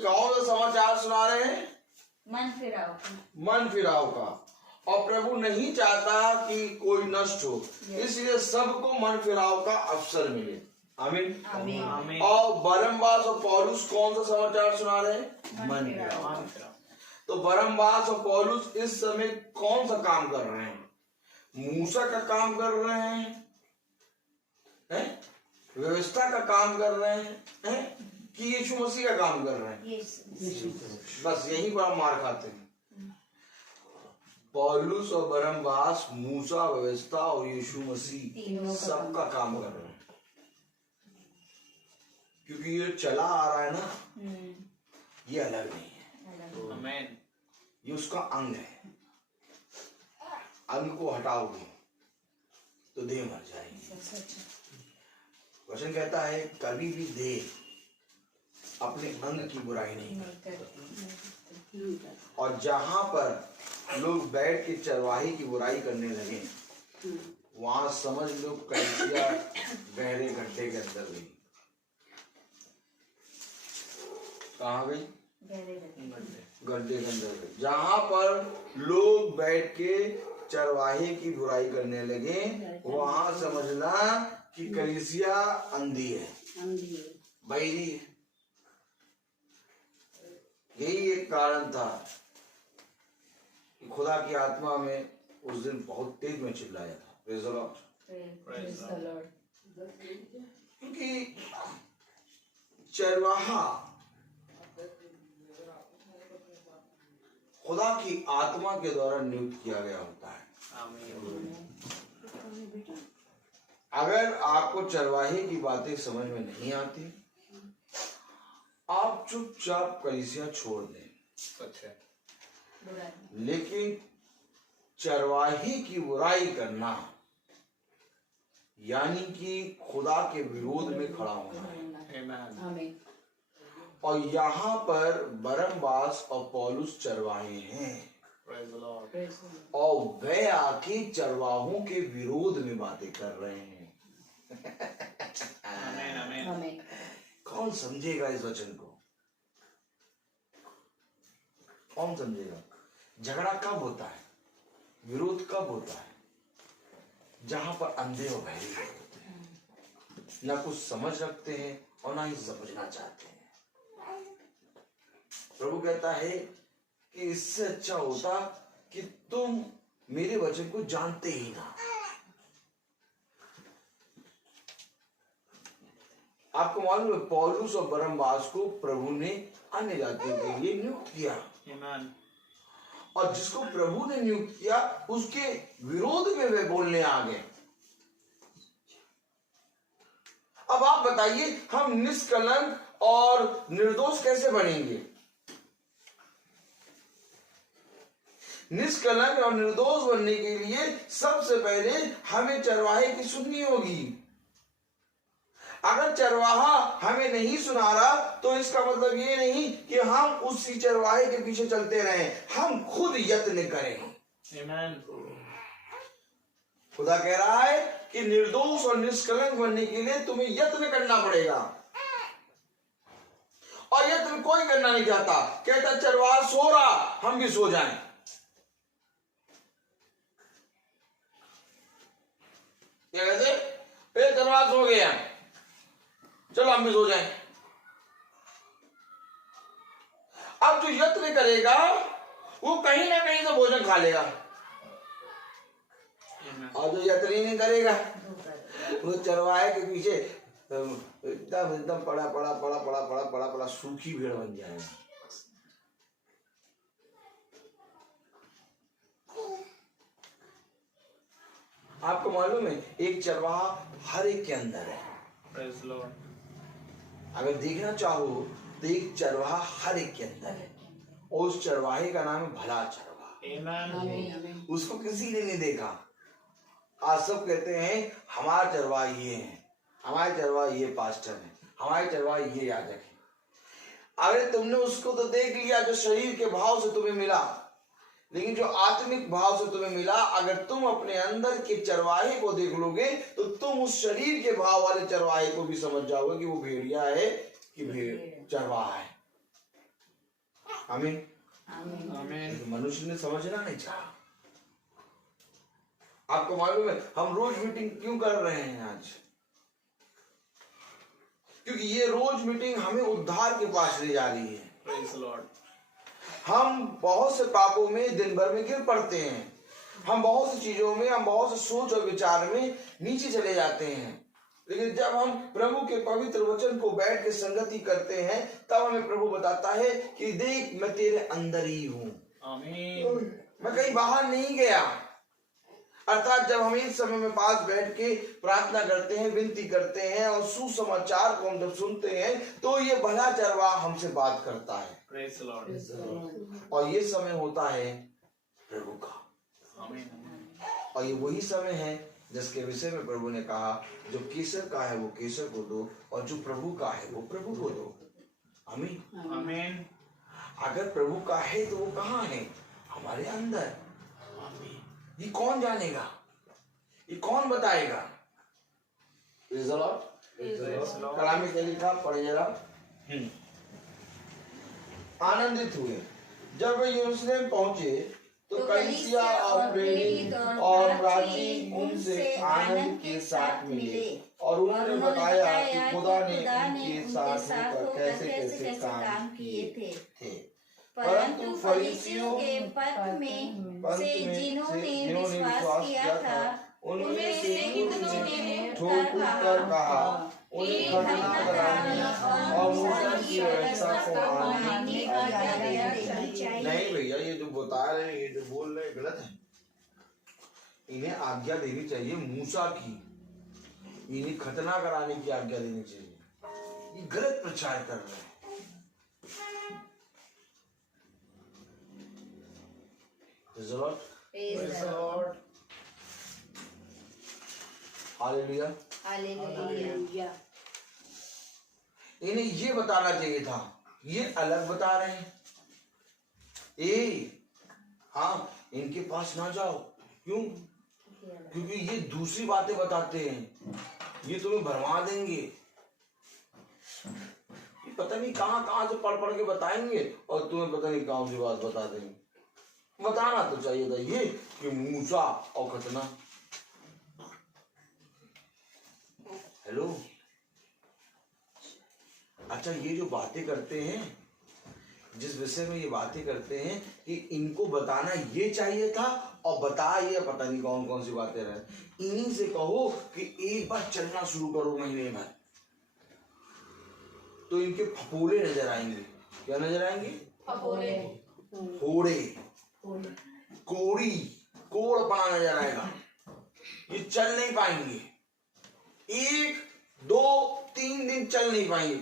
कौन सा समाचार सुना रहे हैं? मन फिराव का। और प्रभु नहीं चाहता कि कोई नष्ट हो, इसलिए सबको मन फिराव का अवसर मिले। आमीन। और बरनबास और पौलुस कौन सा समाचार सुना रहे हैं? मन फिराव। तो बरनबास और पौलुस इस समय कौन सा काम कर रहे हैं? मूसा का काम कर रहे हैं? व्यवस्था का काम कर रहे हैं कि यीशु मसीह का काम कर रहे हैं? बस यही पर हम मार खाते हैं। पौलुस और बरनबास मूसा, व्यवस्था और यीशु मसीह सबका काम कर रहे हैं, क्योंकि ये चला आ रहा है ना, ये अलग नहीं है, ये उसका अंग है। अंग को हटाओगे तो देह मर जाएगी। वचन कहता है कभी भी देह अपने अंग की बुराई नहीं करती। और जहां पर लोग बैठ के चरवाही की बुराई करने लगे, वहां समझ लो कलीसिया गहरे गड्ढे के अंदर गई। कहाँ गई? गड्ढे के अंदर गई। जहां पर लोग बैठ के चरवाहे की बुराई करने लगे, वहां समझना कि कलीसिया अंधी है, बैरी है। यही एक कारण था कि खुदा की आत्मा में उस दिन बहुत तेज में चिल्लाया था। Praise the Lord. क्योंकि चरवाहा खुदा की आत्मा के द्वारा नियुक्त किया गया होता है। अगर आपको चरवाहे की बातें समझ में नहीं आती, आप चुपचाप कलीसिया छोड़ दें। अच्छा। लेकिन चरवाहे की बुराई करना यानी कि खुदा के विरोध में खड़ा होना है। और यहाँ पर बरनबास और पौलुस चरवाहे हैं और वे आके चरवाहों के विरोध में बातें कर रहे हैं। कौन समझेगा इस वचन को? कौन समझेगा? झगड़ा कब होता है, विरोध कब होता है? जहां पर अंधे और बहरे होते हैं, ना कुछ समझ रखते हैं और ना ही समझना चाहते हैं। प्रभु कहता है कि इससे अच्छा होता कि तुम मेरे वचन को जानते ही ना। आपको मालूम है पौलुस और बरनबास को प्रभु ने अन्य जातियों के लिए नियुक्त किया। और जिसको प्रभु ने नियुक्त किया उसके विरोध में वे बोलने आ गए। अब आप बताइए हम निष्कलंक और निर्दोष कैसे बनेंगे? निष्कलंक और निर्दोष बनने के लिए सबसे पहले हमें चरवाहे की सुननी होगी। अगर चरवाहा हमें नहीं सुना रहा तो इसका मतलब ये नहीं कि हम उसी चरवाहे के पीछे चलते रहें, हम खुद यत्न करें। खुदा कह रहा है कि निर्दोष और निष्कलंक बनने के लिए तुम्हें यत्न करना पड़ेगा। और यत्न कोई करना नहीं चाहता, कहता चरवाहा सो रहा, हम भी सो जाएं। क्या कहते? पे चरवाहा सो गया, चलो हम भी सो जाएं। अब जो यत्न करेगा वो कहीं ना कहीं से भोजन खा लेगा, और जो यत्न ही नहीं करेगा वो चरवाहे के पीछे एकदम एकदम पड़ा पड़ा पड़ा पड़ा पड़ा पड़ा पड़ा सूखी भेड़ बन जाएगा। आपको मालूम है एक चरवाहा हर एक के अंदर है। अगर देखना चाहो तो एक चरवाहा हर एक के अंदर है और उस चरवाहे का नाम है भला चरवाहा। उसको किसी ने नहीं देखा। आज सब कहते हैं हमारा चरवाहा ये है, हमारे चरवाहा ये पास्टर है, हमारे चरवाहा ये याजक है। अरे तुमने उसको तो देख लिया जो शरीर के भाव से तुम्हें मिला, लेकिन जो आत्मिक भाव से तुम्हें मिला, अगर तुम अपने अंदर के चरवाहे को देख लोगे तो तुम उस शरीर के भाव वाले चरवाहे को भी समझ जाओगे कि वो भेड़िया है कि भेड़ चरवाहा है। आमीन आमीन। मनुष्य ने समझना नहीं चाहा। आपको मालूम है हम रोज मीटिंग क्यों कर रहे हैं आज? क्योंकि ये रोज मीटिंग हमें उद्धार के पास ले जा रही है। Praise the Lord. हम बहुत से पापों में दिन भर में गिर पड़ते हैं, हम बहुत सी चीजों में, हम बहुत से सोच और विचार में नीचे चले जाते हैं। लेकिन जब हम प्रभु के पवित्र वचन को बैठ के संगति करते हैं तब हमें प्रभु बताता है कि देख मैं तेरे अंदर ही हूं, मैं कहीं बाहर नहीं गया। अर्थात जब हम इस समय में पास बैठ के प्रार्थना करते हैं, विनती करते हैं और सुसमाचार को हम जब सुनते हैं तो ये भला चरवाहा हमसे बात करता है। Praise the Lord. और ये समय होता है प्रभु का। आमीन। और ये वही समय है जिसके विषय में प्रभु ने कहा जो केसर का है वो केसर को दो और जो प्रभु का है वो प्रभु को दो। आमीन आमीन। अगर प्रभु का है तो वो कहाँ है? हमारे अंदर। ये कौन जानेगा? ये कौन बताएगा? Praise the Lord. कलामी के लिखा पढ़े जरा। आनंदित हुए जब वे यरूशलेम पहुंचे तो कलीसिया और प्रेरित और प्राचीन उनसे आनंद के साथ मिले और उन्होंने बताया कि खुदा ने उनके साथ होकर कैसे कैसे काम किए थे। परंतु फरीसियों के पथ में से जिन्होंने विश्वास किया था उनमें से कितनों ने ठोकर कहा उन्हें खतना कराने और मूसा की व्यवस्था को मानने की आज्ञा देनी चाहिए। नहीं भैया, ये जो बता रहे हैं, ये जो बोल रहे हैं गलत है। इन्हें आज्ञा देनी चाहिए मूसा की, इन्हें खतना कराने की आज्ञा देनी चाहिए। ये गलत प्रचार कर रहे हैं। Praise the Lord. Praise the Lord. Hallelujah. Hallelujah. इन्हें ये बताना चाहिए था, ये अलग बता रहे हैं। हाँ, इनके पास ना जाओ। क्यों? क्योंकि ये दूसरी बातें बताते हैं, ये तुम्हें भरमा देंगे। ये पता नहीं कहां कहां से पढ़ पढ़ के बताएंगे और तुम्हें पता नहीं कहां सी बात बता देंगे। बताना तो चाहिए था ये कि मूसा और खतना। हेलो, अच्छा, ये जो बातें करते हैं, जिस विषय में ये बातें करते हैं कि इनको बताना ये चाहिए था और बता ये पता नहीं कौन कौन सी बातें रहे। इन्हीं से कहो कि एक बार चलना शुरू करो महीने भर, तो इनके फपोले नजर आएंगे। क्या नजर आएंगे? फपोले, फोड़े, कोड़ी, कोड़पना नजर आएगा। ये चल नहीं पाएंगे, 1, 2, 3 दिन चल नहीं पाएंगे।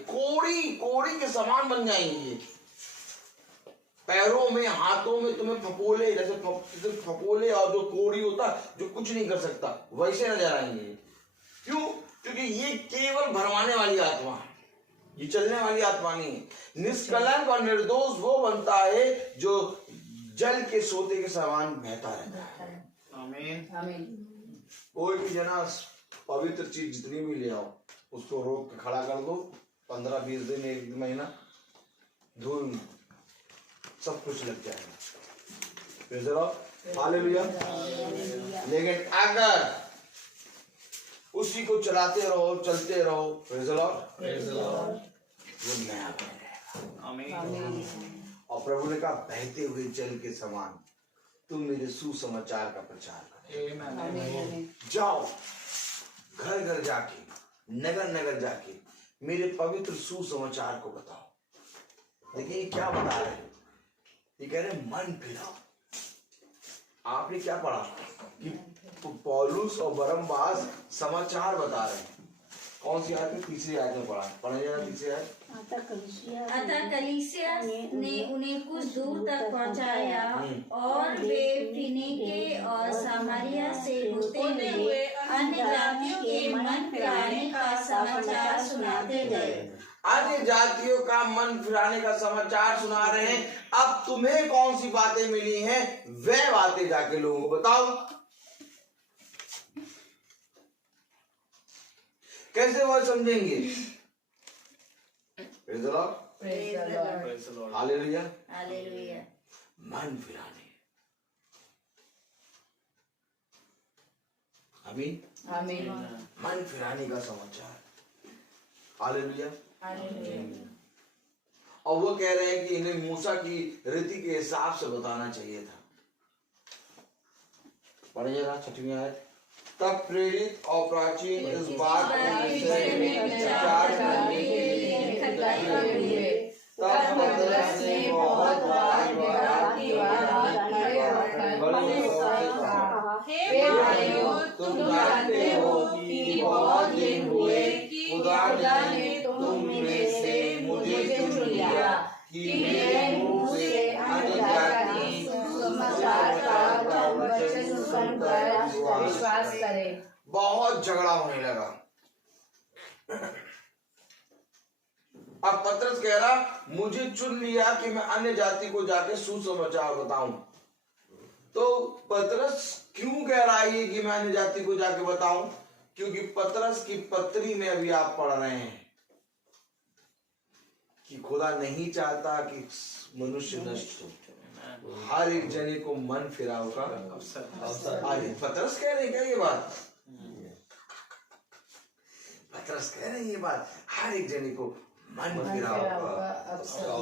कोड़ी के समान बन जाएंगे। पैरों में, हाथों में तुम्हें फपोले, जैसे फपोले और जो कोड़ी होता जो कुछ नहीं कर सकता, वैसे नजर आएंगे। क्यों? क्योंकि ये केवल भरमाने वाली आत्मा, ये चलने वाली आत्मा नहीं है। निष्कलंक और निर्दोष वो बनता है जो जल के सोते के समान बहता रहता है। आमीन। कोई भी जना पवित्र चीज जितनी भी ले आओ, उसको रोक के खड़ा कर दो, 15-20 दिन, 1 महीना, धूल सब कुछ लग जाएगा। हालेलुया। लेकिन अगर उसी को चलाते रहो, चलते रहो, प्रेज़ द लॉर्ड, वो नया बनेगा। आमीन। और प्रभु ने कहा, बहते हुए जल के समान तुम मेरे सुसमाचार का प्रचार करो। जाओ घर घर जाके, नगर नगर जाके मेरे पवित्र सुसमाचार को बताओ। देखिए ये क्या बता रहे हैं, ये कह रहे हैं मन फिराओ। आपने क्या पढ़ा कि पौलुस और बरनबास समाचार बता रहे हैं। कौन सी आयत में? तीसरी आयत में पढ़ा जरा तीसरी आयत। अतः कलीसिया ने उन्हें कुछ दूर तक पहुंचाया और वे फीनीके और सामरिया से होते हुए अन्य जातियों के मन फिराने का समाचार सुनाते गए। अन्य जातियों का मन फिराने का समाचार सुना रहे हैं। अब तुम्हें कौन सी बातें मिली हैं, वह बातें जाके लोगों को बताओ। कैसे वो समझेंगे? Praise the Lord, hallelujah, hallelujah. मन फिराने। आमीन, आमीन। मन फिराने का समाचार। हालेलुया। और वो कह रहे हैं कि इन्हें मूसा की रीति के हिसाब से बताना चाहिए था। पढ़िए ना 6वीं आयत। तब प्रेरित और प्राचीन इस बात के विषय में विचार करने के लिए इकट्ठे हुए। तब पतरस ने बहुत बार हे भाइयों, तुम जानते हो कि बहुत दिन हुए कि खुदा ने तुम में से मुझे चुन लिया कि मेरे मुंह से अन्य जाति सुसमाचार का वचन सुनकर विश्वास करें। बहुत झगड़ा होने लगा। अब पतरस कह रहा, मुझे चुन लिया कि मैं अन्य जाति को जाके सुसमाचार बताऊं। तो पतरस क्यों कह रहा है कि मैं अन्य जाति को जाके बताऊं? क्योंकि पतरस की पत्री में अभी आप पढ़ रहे हैं कि खुदा नहीं चाहता कि मनुष्य नष्ट हो, हर एक जने को मन फिराव का अवसर। आगे पतरस कह रहे हैं क्या ये बात? पतरस कह रहे हैं ये बात, हर एक जने को मन फिराव का अवसर हो।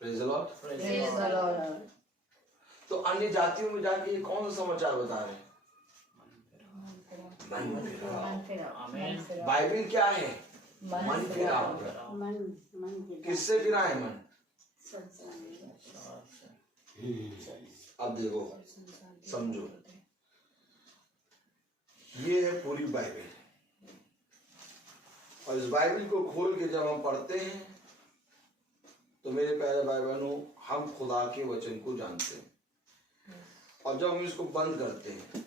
Praise the Lord. Praise the Lord. तो अन्य अन्य जातियों में जाके ये कौन सा समाचार बता रहे हैं? मन फिराओ। बाइबल क्या है? मन फिराओ। किससे फिरा है मन? अब देखो, समझो, ये है पूरी बाइबल। और इस बाइबल को खोल के जब हम पढ़ते हैं तो मेरे प्यारे भाई बहनों, हम खुदा के वचन को जानते हैं। और जब हम इसको बंद करते हैं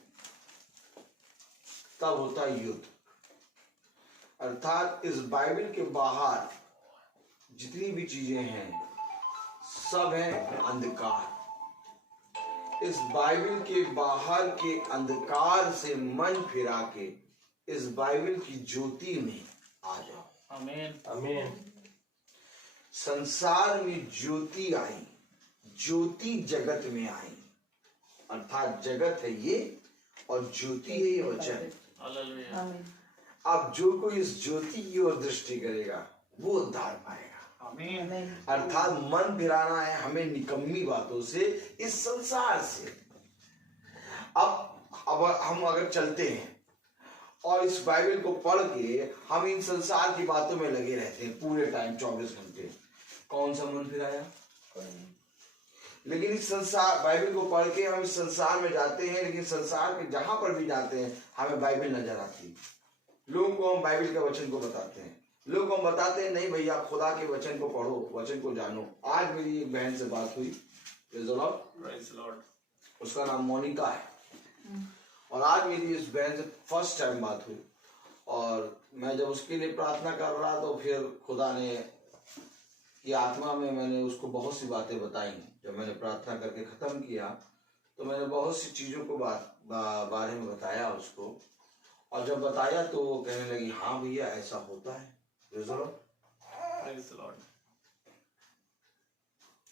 तब होता है युद्ध। अर्थात इस बाइबल के बाहर जितनी भी चीजें हैं सब है अंधकार। इस बाइबल के बाहर के अंधकार से मन फिरा के इस बाइबल की ज्योति में आ जाओ। आमीन आमीन। संसार में ज्योति आई, ज्योति जगत में आई। अर्थात जगत है ये और ज्योति है ये वचन। अब जो कोई इस ज्योति की ओर दृष्टि करेगा वो उद्धार पाएगा। आमीन। अर्थात मन फिराना है हमें निकम्मी बातों से, इस संसार से। अब हम अगर चलते हैं और इस बाइबल को पढ़ के हम इन संसार की बातों में लगे रहते हैं पूरे टाइम 24 घंटे, कौन सा मन फिराया? लेकिन इस संसार बाइबल को पढ़ के हम इस संसार में जाते हैं, लेकिन संसार के जहां पर भी जाते हैं हमें बाइबल नजर आती है। लोगों को हम बाइबल के वचन को बताते हैं, लोगों को हम बताते हैं नहीं भैया खुदा के वचन को पढ़ो, वचन को जानो। आज मेरी एक बहन से बात हुई, उसका नाम मोनिका है, और आज मेरी इस बहन से फर्स्ट टाइम बात हुई। और मैं जब उसके लिए प्रार्थना कर रहा तो फिर खुदा ने ये आत्मा में मैंने उसको बहुत सी बातें बताई। जब मैंने प्रार्थना करके खत्म किया तो मैंने बहुत सी चीजों को बारे में बताया उसको, और जब बताया तो वो कहने लगी हाँ भैया ऐसा होता है।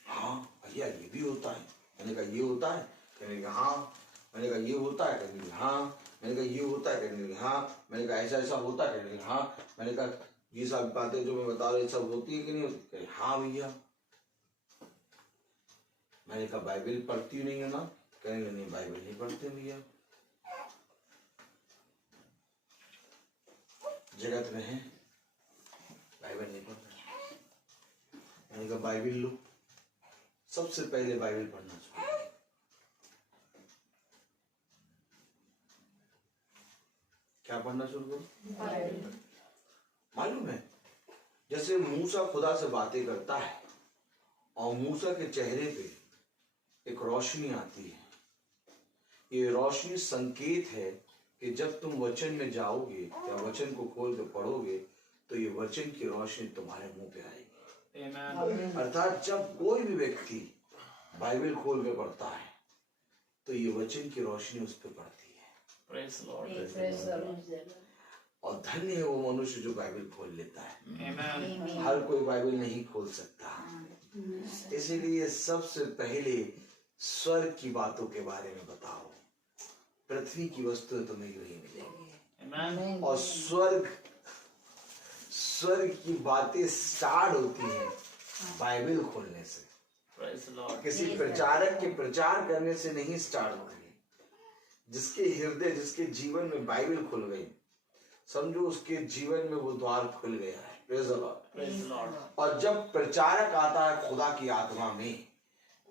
हाँ भैया ये भी होता है। मैंने कहा ये होता है? कहने लगी हाँ। मैंने कहा ये होता है? कहने लगी हाँ। मैंने कहा ये होता है? कहने लगी हाँ। मैंने कहा ऐसा ऐसा होता है? कहने लगी हाँ। मैंने कहा ये सब बातें जो मैं बता रही सब होती है कि नहीं होती? कहे हाँ भैया। मैंने कहा बाइबल पढ़ती नहीं है ना? कहने लगी नहीं बाइबल नहीं पढ़ते भैया, जगत में है बाइबल नहीं पढ़ते। मैंने कहा बाइबल लो, सबसे पहले बाइबल पढ़ना शुरू। क्या पढ़ना शुरू करो? मालूम है जैसे मूसा खुदा से बातें करता है और मूसा के चेहरे पे एक रोशनी आती है। ये रोशनी संकेत है कि जब तुम वचन में जाओगे या वचन को खोल कर पढ़ोगे तो ये वचन की रोशनी तुम्हारे मुंह पे आएगी। अर्थात जब कोई भी व्यक्ति बाइबल खोल के पढ़ता है तो ये वचन की रोशनी उस पर पड़ती है। और धन्य है वो मनुष्य जो बाइबल खोल लेता है। हर कोई बाइबल नहीं खोल सकता। इसीलिए सबसे पहले स्वर्ग की बातों के बारे में बताओ। पृथ्वी की वस्तुएं तुम्हें यूं ही मिलेंगी, और स्वर्ग की बातें स्टार्ट होती हैं बाइबल खोलने से। किसी प्रचारक के प्रचार करने से नहीं स्टार्ट होगी। जिसके हृदय जिसके जीवन में बाइबल खुल गई, समझो उसके जीवन में वो द्वार खुल गया है। Praise the Lord. और जब प्रचारक आता है खुदा की आत्मा में,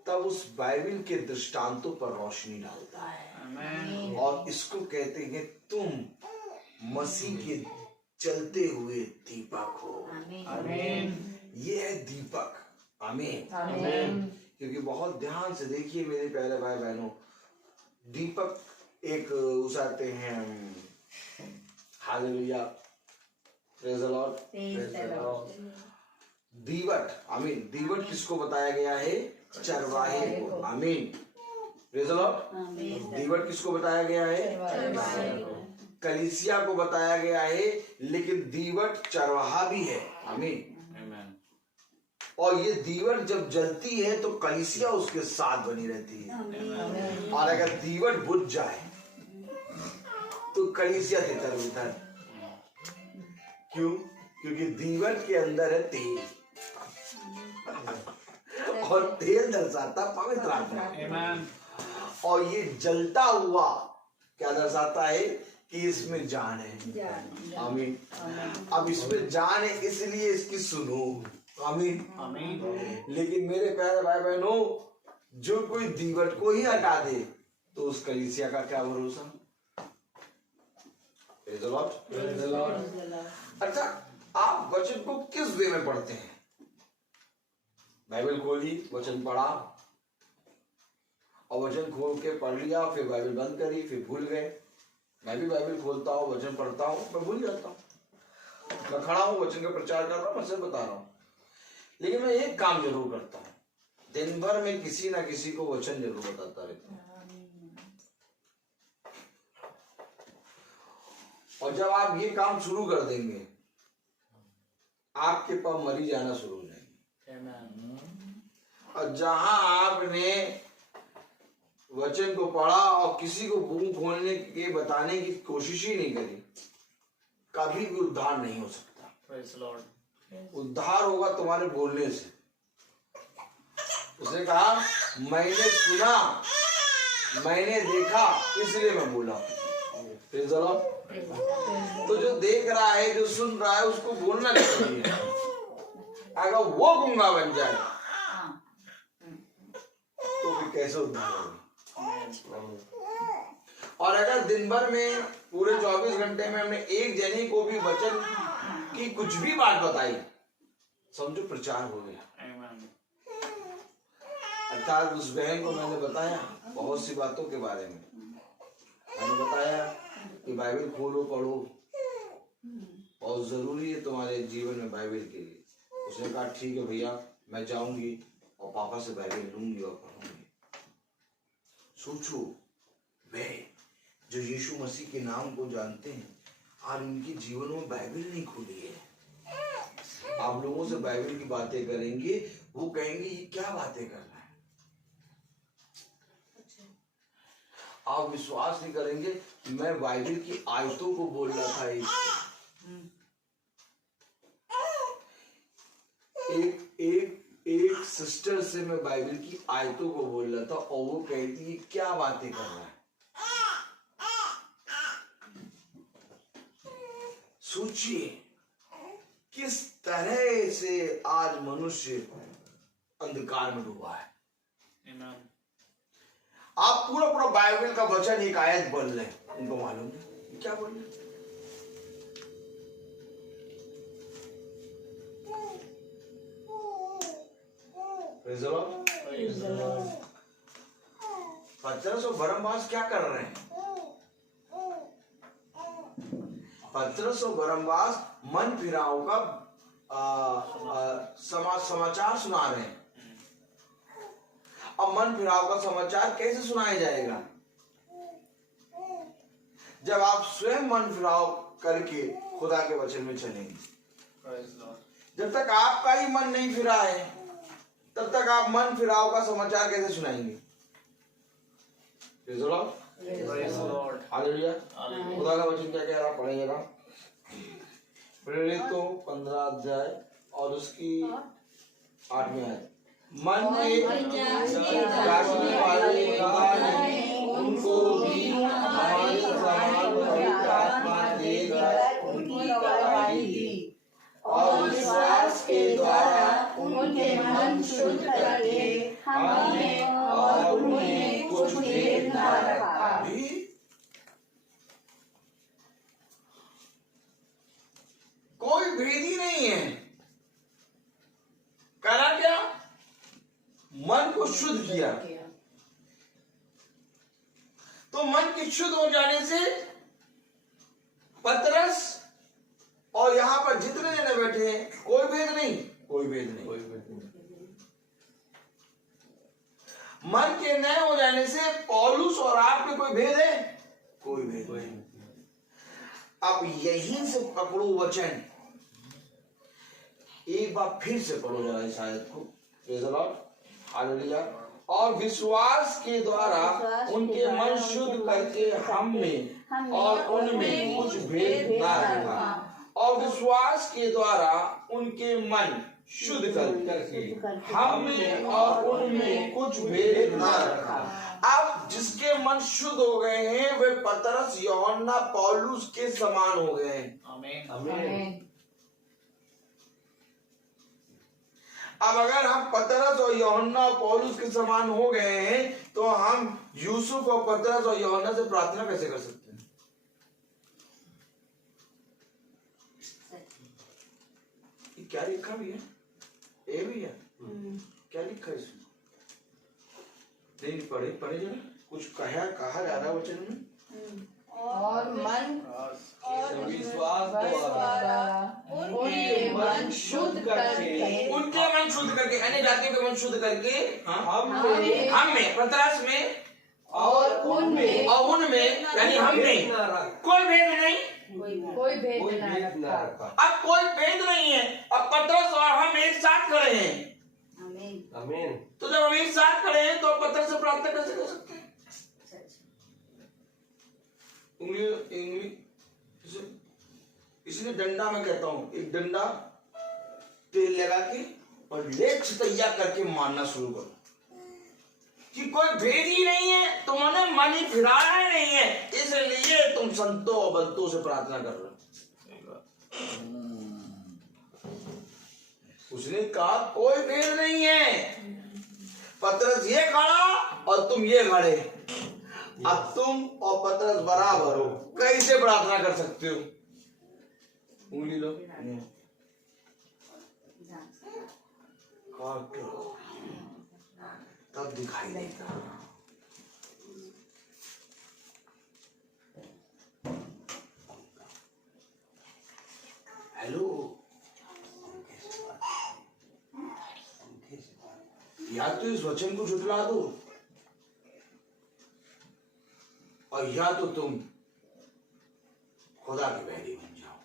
तब उस बाइबल के दृष्टांतों पर रोशनी डालता है। और इसको कहते हैं तुम मसीह के चलते हुए दीपक हो। आमीन। ये है दीपक। आमीन। क्योंकि बहुत ध्यान से देखिए मेरे प्यारे भाई बहनों, दीपक एक उसाते हैं। Hallelujah, praise the Lord. दीवट, आमीन। दीवट किसको बताया गया है? चरवाहे को। आमीन, प्रेज़ द लॉर्ड। दीवट किसको बताया गया है? कलीसिया को बताया गया है, लेकिन दीवट चरवाहा भी है। आमीन। और ये दीवट जब जलती है तो कलीसिया उसके साथ बनी रहती है। और अगर दीवट बुझ जाए तो कलीसिया तितर बितर। क्यों? क्योंकि दीवट के अंदर है तेल, और तेल दर्शाता पवित्र आत्मा। और ये जलता हुआ क्या दर्शाता है कि इसमें जान है। आमीन। अब इसमें जान है इसलिए इसकी सुनो। आमीन। आमीन। लेकिन मेरे प्यारे भाई बहनों, जो कोई दीवट को ही हटा दे तो उस कलीसिया का क्या भरोसा। Praise the Lord। Praise the Lord। अच्छा, आप वचन को किस वे में पढ़ते हैं? बाइबल खोली, वचन पढ़ा और वचन खोल के पढ़ लिया, फिर बाइबल बंद करी, फिर भूल गए। मैं भी बाइबल खोलता हूँ, वचन पढ़ता हूँ, मैं भूल जाता हूँ। मैं खड़ा हूँ, वचन का प्रचार कर रहा हूँ, मैं सच बता रहा हूँ। लेकिन मैं एक काम जरूर करता हूँ, दिन भर में किसी ना किसी को वचन जरूर बताता रहता हूँ। और जब आप ये काम शुरू कर देंगे, आपके पास मरी जाना शुरू हो जाएंगे। और जहां आपने वचन को पढ़ा और किसी को मुंह खोलने के बताने की कोशिश ही नहीं करी, कभी भी उद्धार नहीं हो सकता। उद्धार होगा तुम्हारे बोलने से। उसने कहा, मैंने सुना, मैंने देखा, इसलिए मैं बोला। Praise the Lord। तो जो देख रहा है, जो सुन रहा है, उसको बोलना चाहिए। अगर वो गूंगा बन जाए तो फिर कैसे उद्धार होगा। और अगर दिन भर में पूरे 24 घंटे में हमने एक जने को भी वचन की कुछ भी बात बताई, समझो प्रचार हो गया। अर्थात उस बहन को मैंने बताया बहुत सी बातों के बारे में। मैंने बताया कि बाइबल खोलो, पढ़ो, बहुत जरूरी है तुम्हारे जीवन में बाइबल के लिए। उसने कहा, ठीक है भैया, मैं जाऊंगी और पापा से बाइबल लूंगी और पढ़ूंगी। सोचो, वे जो यीशु मसीह के नाम को जानते हैं और उनके जीवन में बाइबल नहीं खुली है। आप लोगों से बाइबल की बातें करेंगे, वो कहेंगे ये क्या बातें कर रहा है। आप विश्वास नहीं करेंगे, मैं बाइबल की आयतों को बोल रहा था। एक सिस्टर से मैं बाइबल की आयतों को बोल रहा था और वो कहती है क्या बातें कर रहा है। सोचिए किस तरह से आज मनुष्य अंधकार में डूबा है। आप पूरा बाइबल का वचन एक आयत बोल रहे हैं, उनको मालूम नहीं क्या बोल रहे हैं। पतरस और बरनबास क्या कर रहे हैं? पतरस और बरनबास मन फिराओं का समाचार सुना रहे हैं। अब मन फिराव का समाचार कैसे सुनाया जाएगा? जब आप स्वयं मन फिराव करके खुदा के वचन में चलेंगे। जब तक आपका ही मन नहीं फिरा है, तब तक आप मन फिराव का समाचार कैसे सुनाएंगे? हालेलुया। खुदा का वचन क्या कह रहा, पढ़ेगा। प्रेरितों 15 अध्याय और उसकी 8वीं आयत। मन के जांचने वाले खुदा ने उनको भी हमारे समान पवित्र आत्मा देकर उनकी गवाही दी और विश्वास के द्वारा उनके मन शुद्ध करके हमें और उन्हें कुछ भेद न रखा। कोई भेद ही नहीं है। करा क्या? मन को शुद्ध किया। तो मन के शुद्ध हो जाने से पतरस और यहां पर जितने जने बैठे हैं, कोई भेद नहीं, कोई भेद नहीं। मन के नए हो जाने से पौलुस और आप में कोई भेद है? कोई भेद नहीं। अब यहीं से पकड़ो वचन, एक बार फिर से पढ़ो जरा इस आयत को। Praise the Lord. हालेलुया। और विश्वास के द्वारा उनके मन शुद्ध करके हम में और उनमें कुछ भेद न रखा। और विश्वास के द्वारा उनके मन शुद्ध करके हम में और उनमें कुछ भेद न रखा। अब जिसके मन शुद्ध हो गए हैं वे पतरस, यूहन्ना, पौलुस के समान हो गए हैं। आमीन। अब अगर हम पतरस और यूहन्ना और पौलुस के समान हो गए हैं तो हम यूसुफ और पतरस और यूहन्ना से प्रार्थना कैसे कर सकते हैं? ये क्या लिखा भी है? ए भी है। क्या लिखा है इसमें? नहीं पढ़े जरा कुछ कहा जा रहा वचन में। और मन विश्वास द्वारा उनके मन शुद्ध करके उनके मन शुद्ध करके अन्य जातियों के मन शुद्ध करके हम हम में पतरस में और उनमें यानी हम में कोई भेद नहीं। कोई भेद न रखा। अब कोई भेद नहीं है। अब पतरस और हम एक साथ खड़े हैं। आमीन। तो जब हम एक साथ खड़े हैं तो पतरस से प्रार्थना कैसे कर सकते हैं? इसलिए डंडा मैं कहता हूं, एक डंडा तेल लगा के और लेप तैयार करके मारना शुरू करो कि कोई भेद ही नहीं है, तुमने मन ही फिराया ही नहीं है, इसलिए तुम संतों और बंतों से प्रार्थना कर रहे हो। उसने कहा कोई भेद नहीं है, पतरस ये खड़ा और तुम ये खड़े, अब तुम और पतरस बराबर हो, कैसे प्रार्थना कर सकते हो? उंगली लो, तब दिखाई देगा। हेलो, या तो इस वचन को झुठला दो और या तो तुम खुदा के बैरी बन जाओ।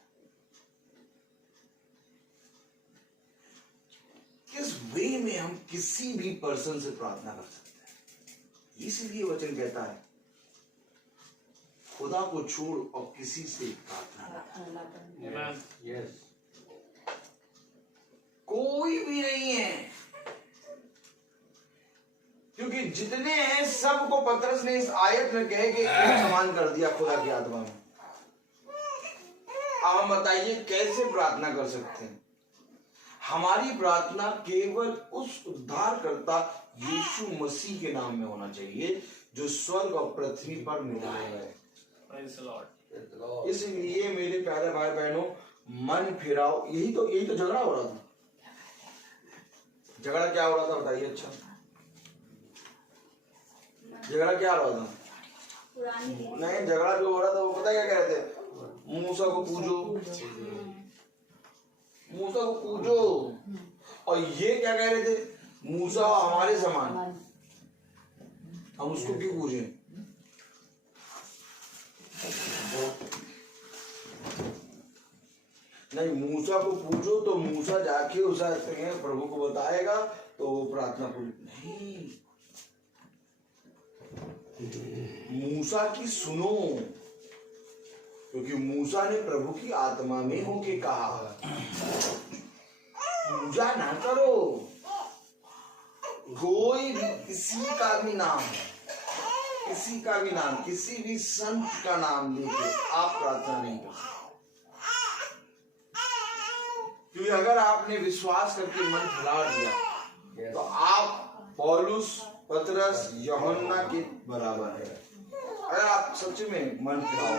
किस वे में हम किसी भी पर्सन से प्रार्थना कर सकते हैं? इसलिए वचन कहता है खुदा को छोड़ और किसी से प्रार्थना कर। यस। कोई भी नहीं है, क्योंकि जितने हैं सबको पतरस ने इस आयत में कहे कि एक समान कर दिया खुदा की आत्मा में। अब हम बताइए कैसे प्रार्थना कर सकते हैं? हमारी प्रार्थना केवल उस उद्धारकर्ता यीशु मसीह के नाम में होना चाहिए जो स्वर्ग और पृथ्वी पर मिला है। इसलिए मेरे प्यारे भाई बहनों, मन फिराओ। यही तो झगड़ा हो रहा था। झगड़ा क्या हो रहा था बताइए? अच्छा, झगड़ा क्या हो रहा था? नहीं, झगड़ा जो हो रहा था वो पता क्या कह रहे थे? मूसा को पूजो, मूसा को पूजो। और ये क्या कह रहे थे? मूसा हमारे समान, हम उसको क्यों पूजें? नहीं, मूसा को पूजो तो मूसा जाके उस प्रभु को बताएगा तो वो प्रार्थना पूरी नहीं। मूसा की सुनो, क्योंकि मूसा ने प्रभु की आत्मा में होके कहा पूजा ना करो कोई भी, किसी का भी नाम, किसी भी संत का नाम लेके आप प्रार्थना नहीं कर सकते। क्योंकि अगर आपने विश्वास करके मन फैला दिया तो आप पौलुस, पतरस, यूहन्ना के बराबर है। अगर आप सच में मन फिराओ,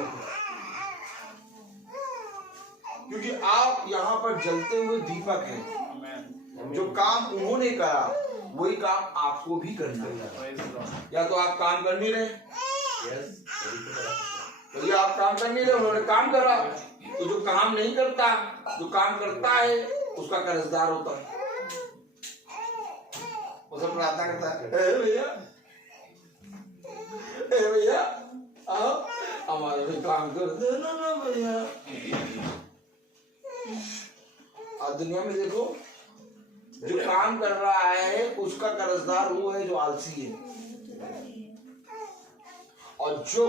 क्योंकि आप यहाँ पर जलते हुए दीपक हैं। जो काम उन्होंने करा वही काम आपको भी करना है। या तो आप काम कर नहीं रहे, तो ये आप काम कर नहीं रहे, उन्होंने काम करा। तो जो काम नहीं करता, जो काम करता है उसका कर्जदार होता है। उसे प्रार्थना करता है, भैया आओ हमारे भी काम कर देना ना भैया। और दुनिया में देखो, जो काम कर रहा है उसका कर्जदार वो है जो आलसी है, और जो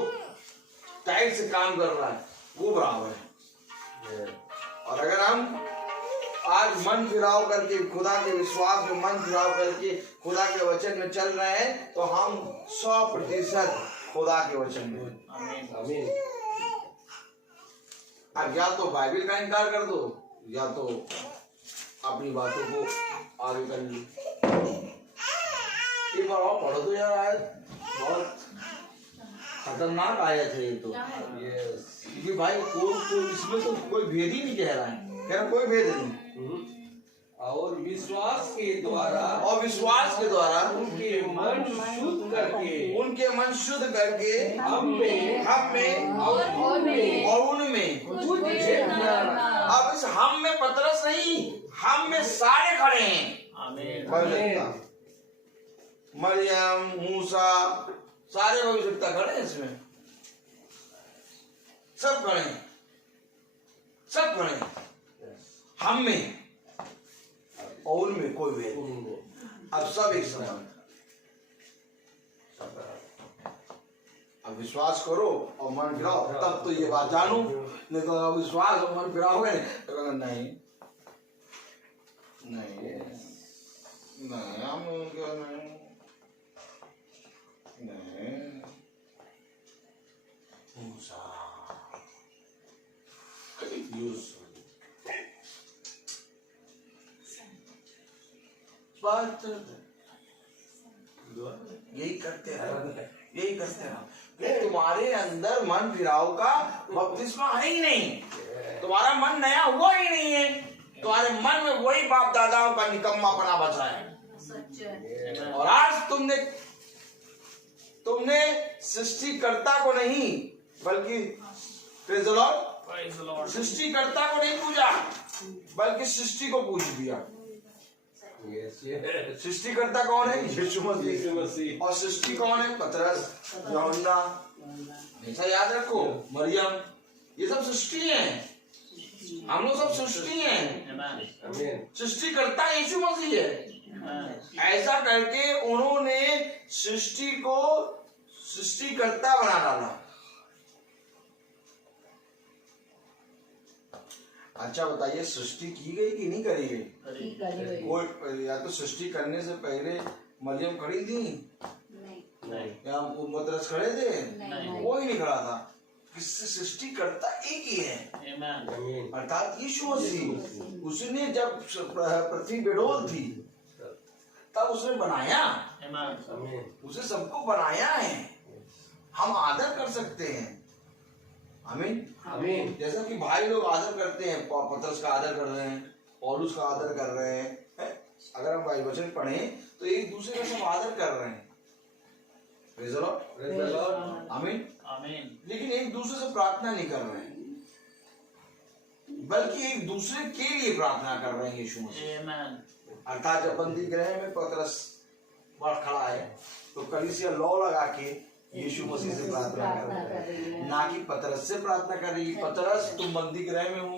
टाइट से काम कर रहा है वो बराबर है। और अगर हम आज मन फिराव करके खुदा के विश्वास में मन फिराव करके खुदा के वचन में चल रहे हैं तो हम 100% खुदा के वचन में। आमीन। अब या तो बाइबल का इनकार कर दो या तो अपनी बातों को आगे कर लो। एक बार और पढ़ो तो यार, आयत बहुत खतरनाक आयत है ये तो। क्योंकि भाई तो इसमें तो कोई भेद ही नहीं कह रहा है, कह रहा कोई भेद नहीं। और विश्वास के द्वारा उनके मन शुद्ध करके हम में और उनमें। अब इस हम में पतरस नहीं, हम में सारे खड़े हैं। मरियम, मूसा, सारे भविष्यवक्ता खड़े हैं इसमें, सब खड़े हैं, सब खड़े हैं हम में और उनमें कोई भेद नहीं। अब सब एक समान। अब विश्वास करो और मन फिराओ तब तो ये बात जानू, नहीं तो विश्वास और मन फिराओगे नहीं नहीं नहीं हम नहीं मूसा यूसुफ यही करते हैं। तुम्हारे अंदर मन फिराव का बपतिस्मा है ही नहीं, तुम्हारा मन नया हुआ ही नहीं है, तुम्हारे मन में वही बाप दादाओं का निकम्मापना बचा है। और आज तुमने सृष्टिकर्ता को नहीं बल्कि सृष्टिकर्ता को नहीं पूजा बल्कि सृष्टि को पूज दिया। सृष्टिकर्ता कौन है? यीशु मसीह। और सृष्टि कौन है? पतरस, यूहन्ना। ऐसा याद रखो, मरियम, ये सब सृष्टि है। हम लोग सब सृष्टि हैं। सृष्टिकर्ता यीशु मसीह है। ऐसा करके उन्होंने सृष्टि को सृष्टिकर्ता बना डाला। अच्छा बताइए, सृष्टि की गई कि नहीं करी गई? कोई या तो सृष्टि करने से पहले मरियम खड़ी थी या पतरस खड़े थे? कोई नहीं खड़ा था। किससे? सृष्टि करता एक ही है, अर्थात यीशु मसीह। उसने जब पृथ्वी बेडोल थी तब उसने बनाया, उसने सबको बनाया है। हम आदर कर सकते हैं। आमीन। जैसा कि भाई लोग आदर करते हैं, पतरस का आदर कर रहे हैं, पौलुस का आदर कर रहे हैं। अगर हम बाइबल वचन पढ़ें तो एक दूसरे का सब आदर कर रहे हैं। Praise the Lord. आमीन। लेकिन एक दूसरे से प्रार्थना नहीं कर रहे हैं, बल्कि एक दूसरे के लिए प्रार्थना कर रहे हैं यीशु मसीह। अर्थात जब बंदी गृह में पतरस बढ़ खड़ा है तो कलीसिया लौ लगा के यीशु मसीह से प्रार्थना कर रही है, ना कि पतरस से प्रार्थना कर रही है। पतरस तुम बंदी गृह में हो,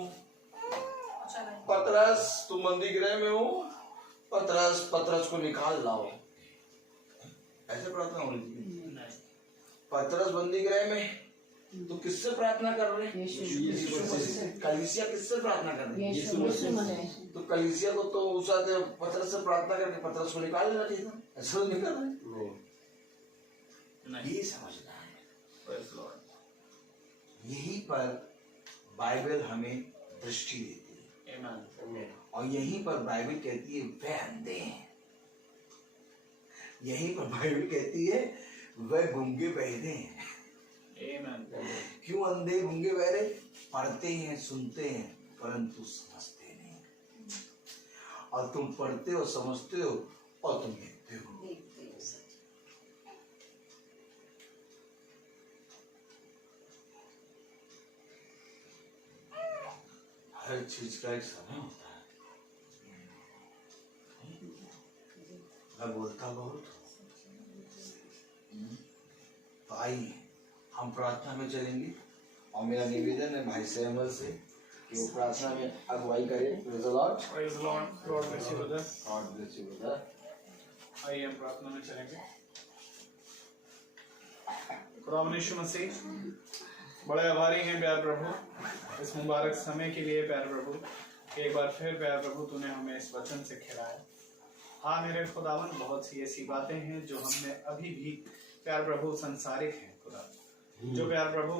पतरस तुम बंदी गृह में हो, पतरस को निकाल लाओ, ऐसे प्रार्थना हो रही थी। पतरस बंदी गृह में तो किससे प्रार्थना कर रहे हैं? कलीसिया किससे प्रार्थना कर रही है? तो कलीसिया को तो उस पतरस से प्रार्थना करके पतरस को निकाल लेना चाहिए था, ऐसा तो नहीं कर रहे। ये समझना है। यही पर बाइबल हमें दृष्टि देती है और यहीं पर बाइबल कहती है वे अंधे हैं। यहीं पर बाइबल कहती है वे गूंगे बहरे हैं। क्यों अंधे गूंगे बहरे? पढ़ते हैं, सुनते हैं, परंतु समझते नहीं। और तुम पढ़ते हो, समझते हो और तुम देखते हो। हर चीज का एक समय होता है। मैं बोलता बहुत तो आइए हम प्रार्थना में चलेंगे और मेरा निवेदन है भाई सैमुअल से कि वो प्रार्थना में अगुवाई करे। Praise the Lord. God bless you brother. God bless you brother. आइए हम प्रार्थना में चलेंगे। खुदावंद यीशु मसीह, बड़े आभारी हैं प्यार प्रभु इस मुबारक समय के लिए। प्यार प्रभु कि एक बार फिर प्यारे प्रभु तूने हमें इस वचन से खिलाया। हाँ मेरे खुदावन, बहुत सी ऐसी बातें हैं जो हमें अभी भी प्यारे प्रभु संसारिक हैं खुदा, जो प्यारे प्रभु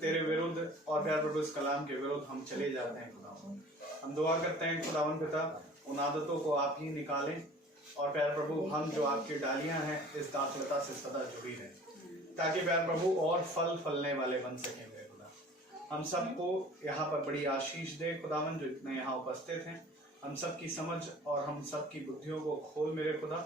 तेरे विरुद्ध और प्यारे प्रभु इस कलाम के विरुद्ध हम चले जाते हैं खुदावन। हम दुआ करते हैं खुदावन पिता, उन आदतों को आप ही निकालें और प्यारे प्रभु हम जो आपकी डालियां हैं इस दातलता से सदा जुड़ी रहें, ताकि प्यारे प्रभु और फल फलने वाले बन सकें मेरे खुदा। हम सबको यहाँ पर बड़ी आशीष दे खुदावन, जो इतने यहाँ उपस्थित हैं, हम सबकी समझ और हम सबकी बुद्धियों को खोल मेरे खुदा,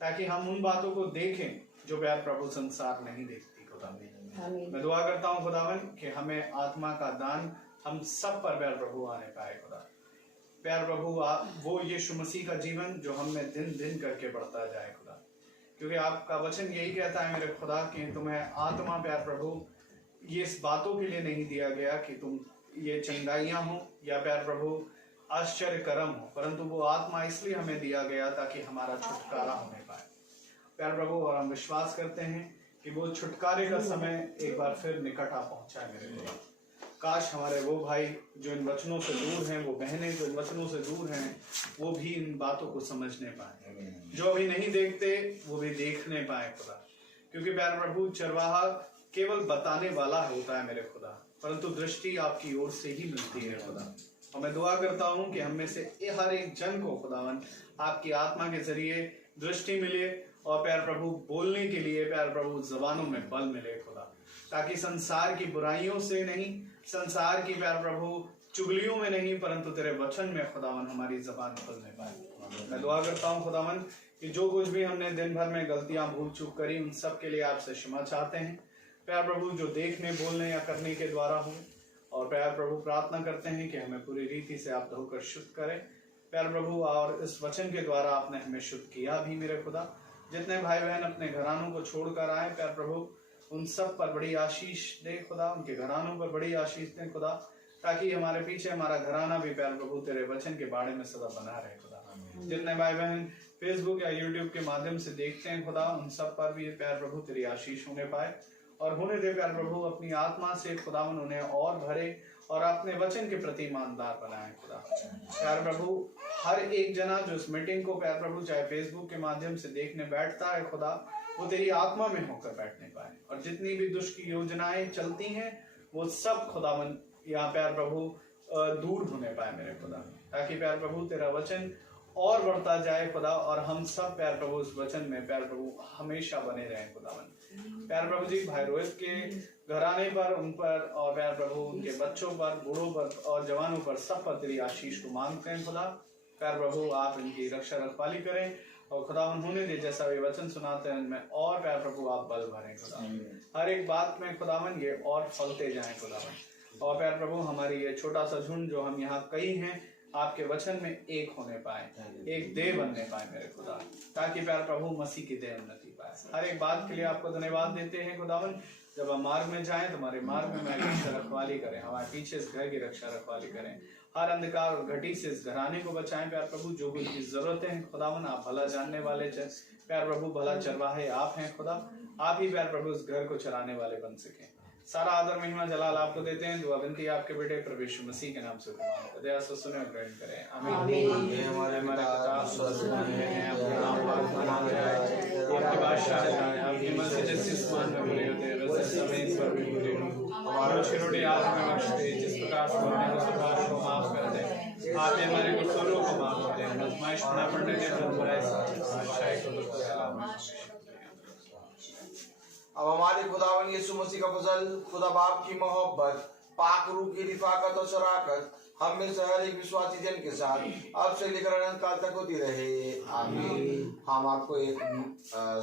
ताकि हम उन बातों को देखें जो प्यारे प्रभु संसार नहीं देखती खुदा। मैं दुआ करता हूँ खुदावन कि हमें आत्मा का दान हम सब पर प्यारे प्रभु आने पाए खुदा। प्यारे प्रभु वो यीशु मसीह का जीवन जो हमें दिन दिन करके बढ़ता जाए खुदा, क्योंकि आपका वचन यही कहता है मेरे खुदा कि तुम्हें आत्मा प्यारे प्रभु ये इस बातों के लिए नहीं दिया गया कि तुम ये चंगाइयां हो या प्यारे प्रभु आश्चर्य कर्म हो, परंतु वो आत्मा इसलिए हमें दिया गया ताकि हमारा छुटकारा होने पाए प्यारे प्रभु। और हम विश्वास करते हैं कि वो छुटकारे का समय एक बार फिर निकट आ पहुंचा है मेरे खुदा। काश हमारे वो भाई जो इन वचनों से दूर हैं, वो बहनें जो इन वचनों से दूर हैं, वो भी इन बातों को समझने पाए, जो अभी नहीं देखते वो भी देखने पाए खुदा। क्योंकि प्यारे प्रभु चरवाहा केवल बताने वाला होता है मेरे खुदा, परंतु दृष्टि आपकी ओर से ही मिलती है खुदा। और मैं दुआ करता हूँ कि हम में से हर एक जन को खुदावन आपकी आत्मा के जरिए दृष्टि मिले और प्यारे प्रभु बोलने के लिए प्यारे प्रभु जबानों में बल मिले खुदा, ताकि संसार की बुराइयों से नहीं, संसार की प्यारे प्रभु चुगलियों में नहीं, परंतु तेरे वचन में खुदावन हमारी जबान खुलने पाए। मैं दुआ करता हूँ खुदावन कि जो कुछ भी हमने दिन भर में गलतियां भूल चूक करी, उन सब के लिए आपसे क्षमा चाहते हैं प्यारे प्रभु, जो देखने बोलने या करने के द्वारा हो। और प्यारे प्रभु प्रार्थना करते हैं कि हमें पूरी रीति से आप धोकर शुद्ध करें प्यारे प्रभु, और इस वचन के द्वारा आपने हमें शुद्ध किया भी मेरे खुदा। जितने भाई बहन अपने घरानों को छोड़कर आए प्यारे प्रभु, उन सब पर बड़ी आशीष दे खुदा, उनके घरानों पर बड़ी आशीष दे खुदा, ताकि हमारे पीछे हमारा घराना भी प्यारे प्रभु तेरे वचन के बारे में सदा बना रहे खुदा। जितने भाई बहन फेसबुक या यूट्यूब के माध्यम से देखते हैं खुदा, उन सब पर भी प्यारे प्रभु तेरी आशीष होने पाए और होने दे प्यारे प्रभु। अपनी आत्मा से खुदा उन्हें और भरे और अपने वचन के प्रति ईमानदार बनाए खुदा। प्यारे प्रभु हर एक जना जो इस मीटिंग को प्यारे प्रभु चाहे फेसबुक के माध्यम से देखने बैठता है खुदा, वो तेरी आत्मा में होकर बैठने पाए, और जितनी भी दुष्ट की योजनाएं चलती हैं वो सब खुदावन यहाँ प्यारे प्रभु दूर होने पाए मेरे खुदा, ताकि प्यारे प्रभु तेरा वचन और बढ़ता जाए खुदा, और हम सब प्यारे प्रभु उस वचन में प्यारे प्रभु हमेशा बने रहें खुदावन। प्यारे प्रभु जी भाई रोहित के घराने पर, उन पर और प्यारे प्रभु उनके बच्चों पर, बूढ़ों पर और जवानों पर, सब पर तेरी आशीष को मांगते हैं खुदा। प्यारे प्रभु आप इनकी रक्षा रखवाली करें और खुदा उन्होंने दे जैसा वे वचन सुनाते हैं उनमें और प्यारे प्रभु आप बल भरें खुदा। हर एक बात में खुदावन ये और फलते जाएं खुदावन। और प्यारे प्रभु हमारी ये छोटा सा झुंड जो हम यहाँ कई हैं, आपके वचन में एक होने पाए, एक देह बनने पाए मेरे खुदा, ताकि प्यारे प्रभु मसीह की देह उन्नति पाए। हर एक बात के लिए आपको धन्यवाद देते हैं खुदावन। जब हम मार्ग में जाएं तो हमारे मार्ग में रक्षा रखवाली करें, हमारे पीछे इस घर की रक्षा रखवाली करें, हर अंधकार और घटी से इस घराने को बचाएं प्यारे प्रभु। जो कुछ की जरूरत है खुदावन आप भला जानने वाले प्यारे प्रभु, भला चरवाहे आप हैं खुदा, आप ही प्यारे प्रभु इस घर को चराने वाले बन सके। सारा आदर महिमा जलाल आपको देते हैं। दुआ विनती आपके बेटे प्रभु यीशु मसीह के नाम से दया से सुने और ग्रहण करें, आमीन। ये हमारे पिता स्वर्ग में है, आपका नाम पाक जाए, आपकी बादशाह आए, आपकी मर्जी जैसी आसमान में पूरी होती है वैसे जमीन पर भी पूरी हो। हमारा रोटी आज हमें बख्श दे, जिस प्रकार से हमने गुनाह को माफ कर दे, आप हमारे गुनाहों को माफ कर दे, आजमाइश में न पड़ने दे, पर बुराई से अच्छाई को दूर कर। अब हमारे खुदावन यीशु मसीह का फजल, खुदा बाप की मोहब्बत, पाक रूह की रिफाकत और शराकत हम में से हर एक विश्वासी जन के साथ अब से लेकर अनंत काल तक होती रहे, आमीन। हम आपको एक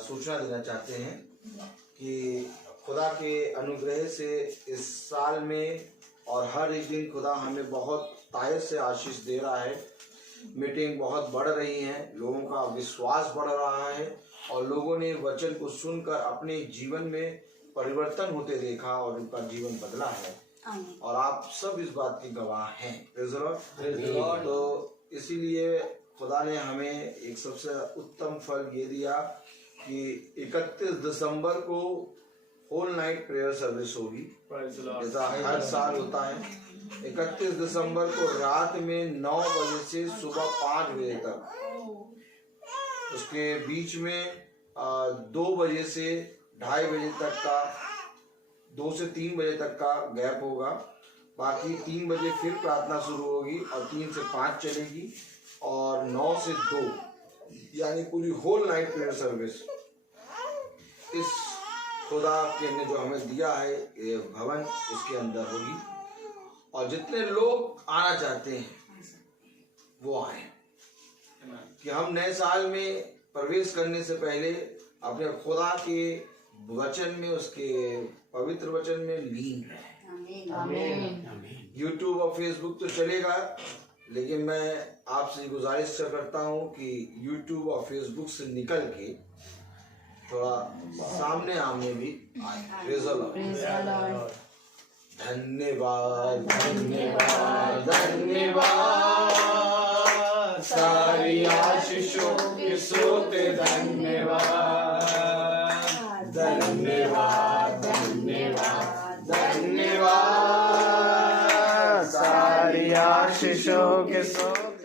सूचना देना चाहते हैं कि खुदा के अनुग्रह से इस साल में और हर एक दिन खुदा हमें बहुत तायत से आशीष दे रहा है। मीटिंग बहुत बढ़ रही है, लोगों का विश्वास बढ़ रहा है और लोगों ने वचन को सुनकर अपने जीवन में परिवर्तन होते देखा और उनका जीवन बदला है, और आप सब इस बात की गवाह हैं। तो इसीलिए खुदा ने हमें एक सबसे उत्तम फल ये दिया कि 31 दिसंबर को होल नाइट प्रेयर सर्विस होगी, जैसा हर साल होता है। 31 दिसंबर को रात में 9 बजे से सुबह 5 बजे तक, उसके बीच में 2 बजे से 2:30 बजे तक का, 2 से 3 बजे तक का गैप होगा। बाकी 3 बजे फिर प्रार्थना शुरू होगी और 3 से 5 चलेगी और 9 से 2 यानी पूरी होल नाइट प्रेयर सर्विस इस खुदा के ने जो हमें दिया है ये भवन, इसके अंदर होगी। और जितने लोग आना चाहते हैं वो आए, कि हम नए साल में प्रवेश करने से पहले अपने खुदा के वचन में, उसके पवित्र वचन में लीन रहें। आमीन। यूट्यूब और फेसबुक तो चलेगा, लेकिन मैं आपसे गुजारिश करता हूँ कि यूट्यूब और फेसबुक से निकल के थोड़ा सामने आमने भी आए। Praise the Lord। धन्यवाद धन्यवाद धन्यवाद, सारी आशीषों के सोते धन्यवाद धन्यवाद धन्यवाद धन्यवाद, सारी आशीषों के सोते।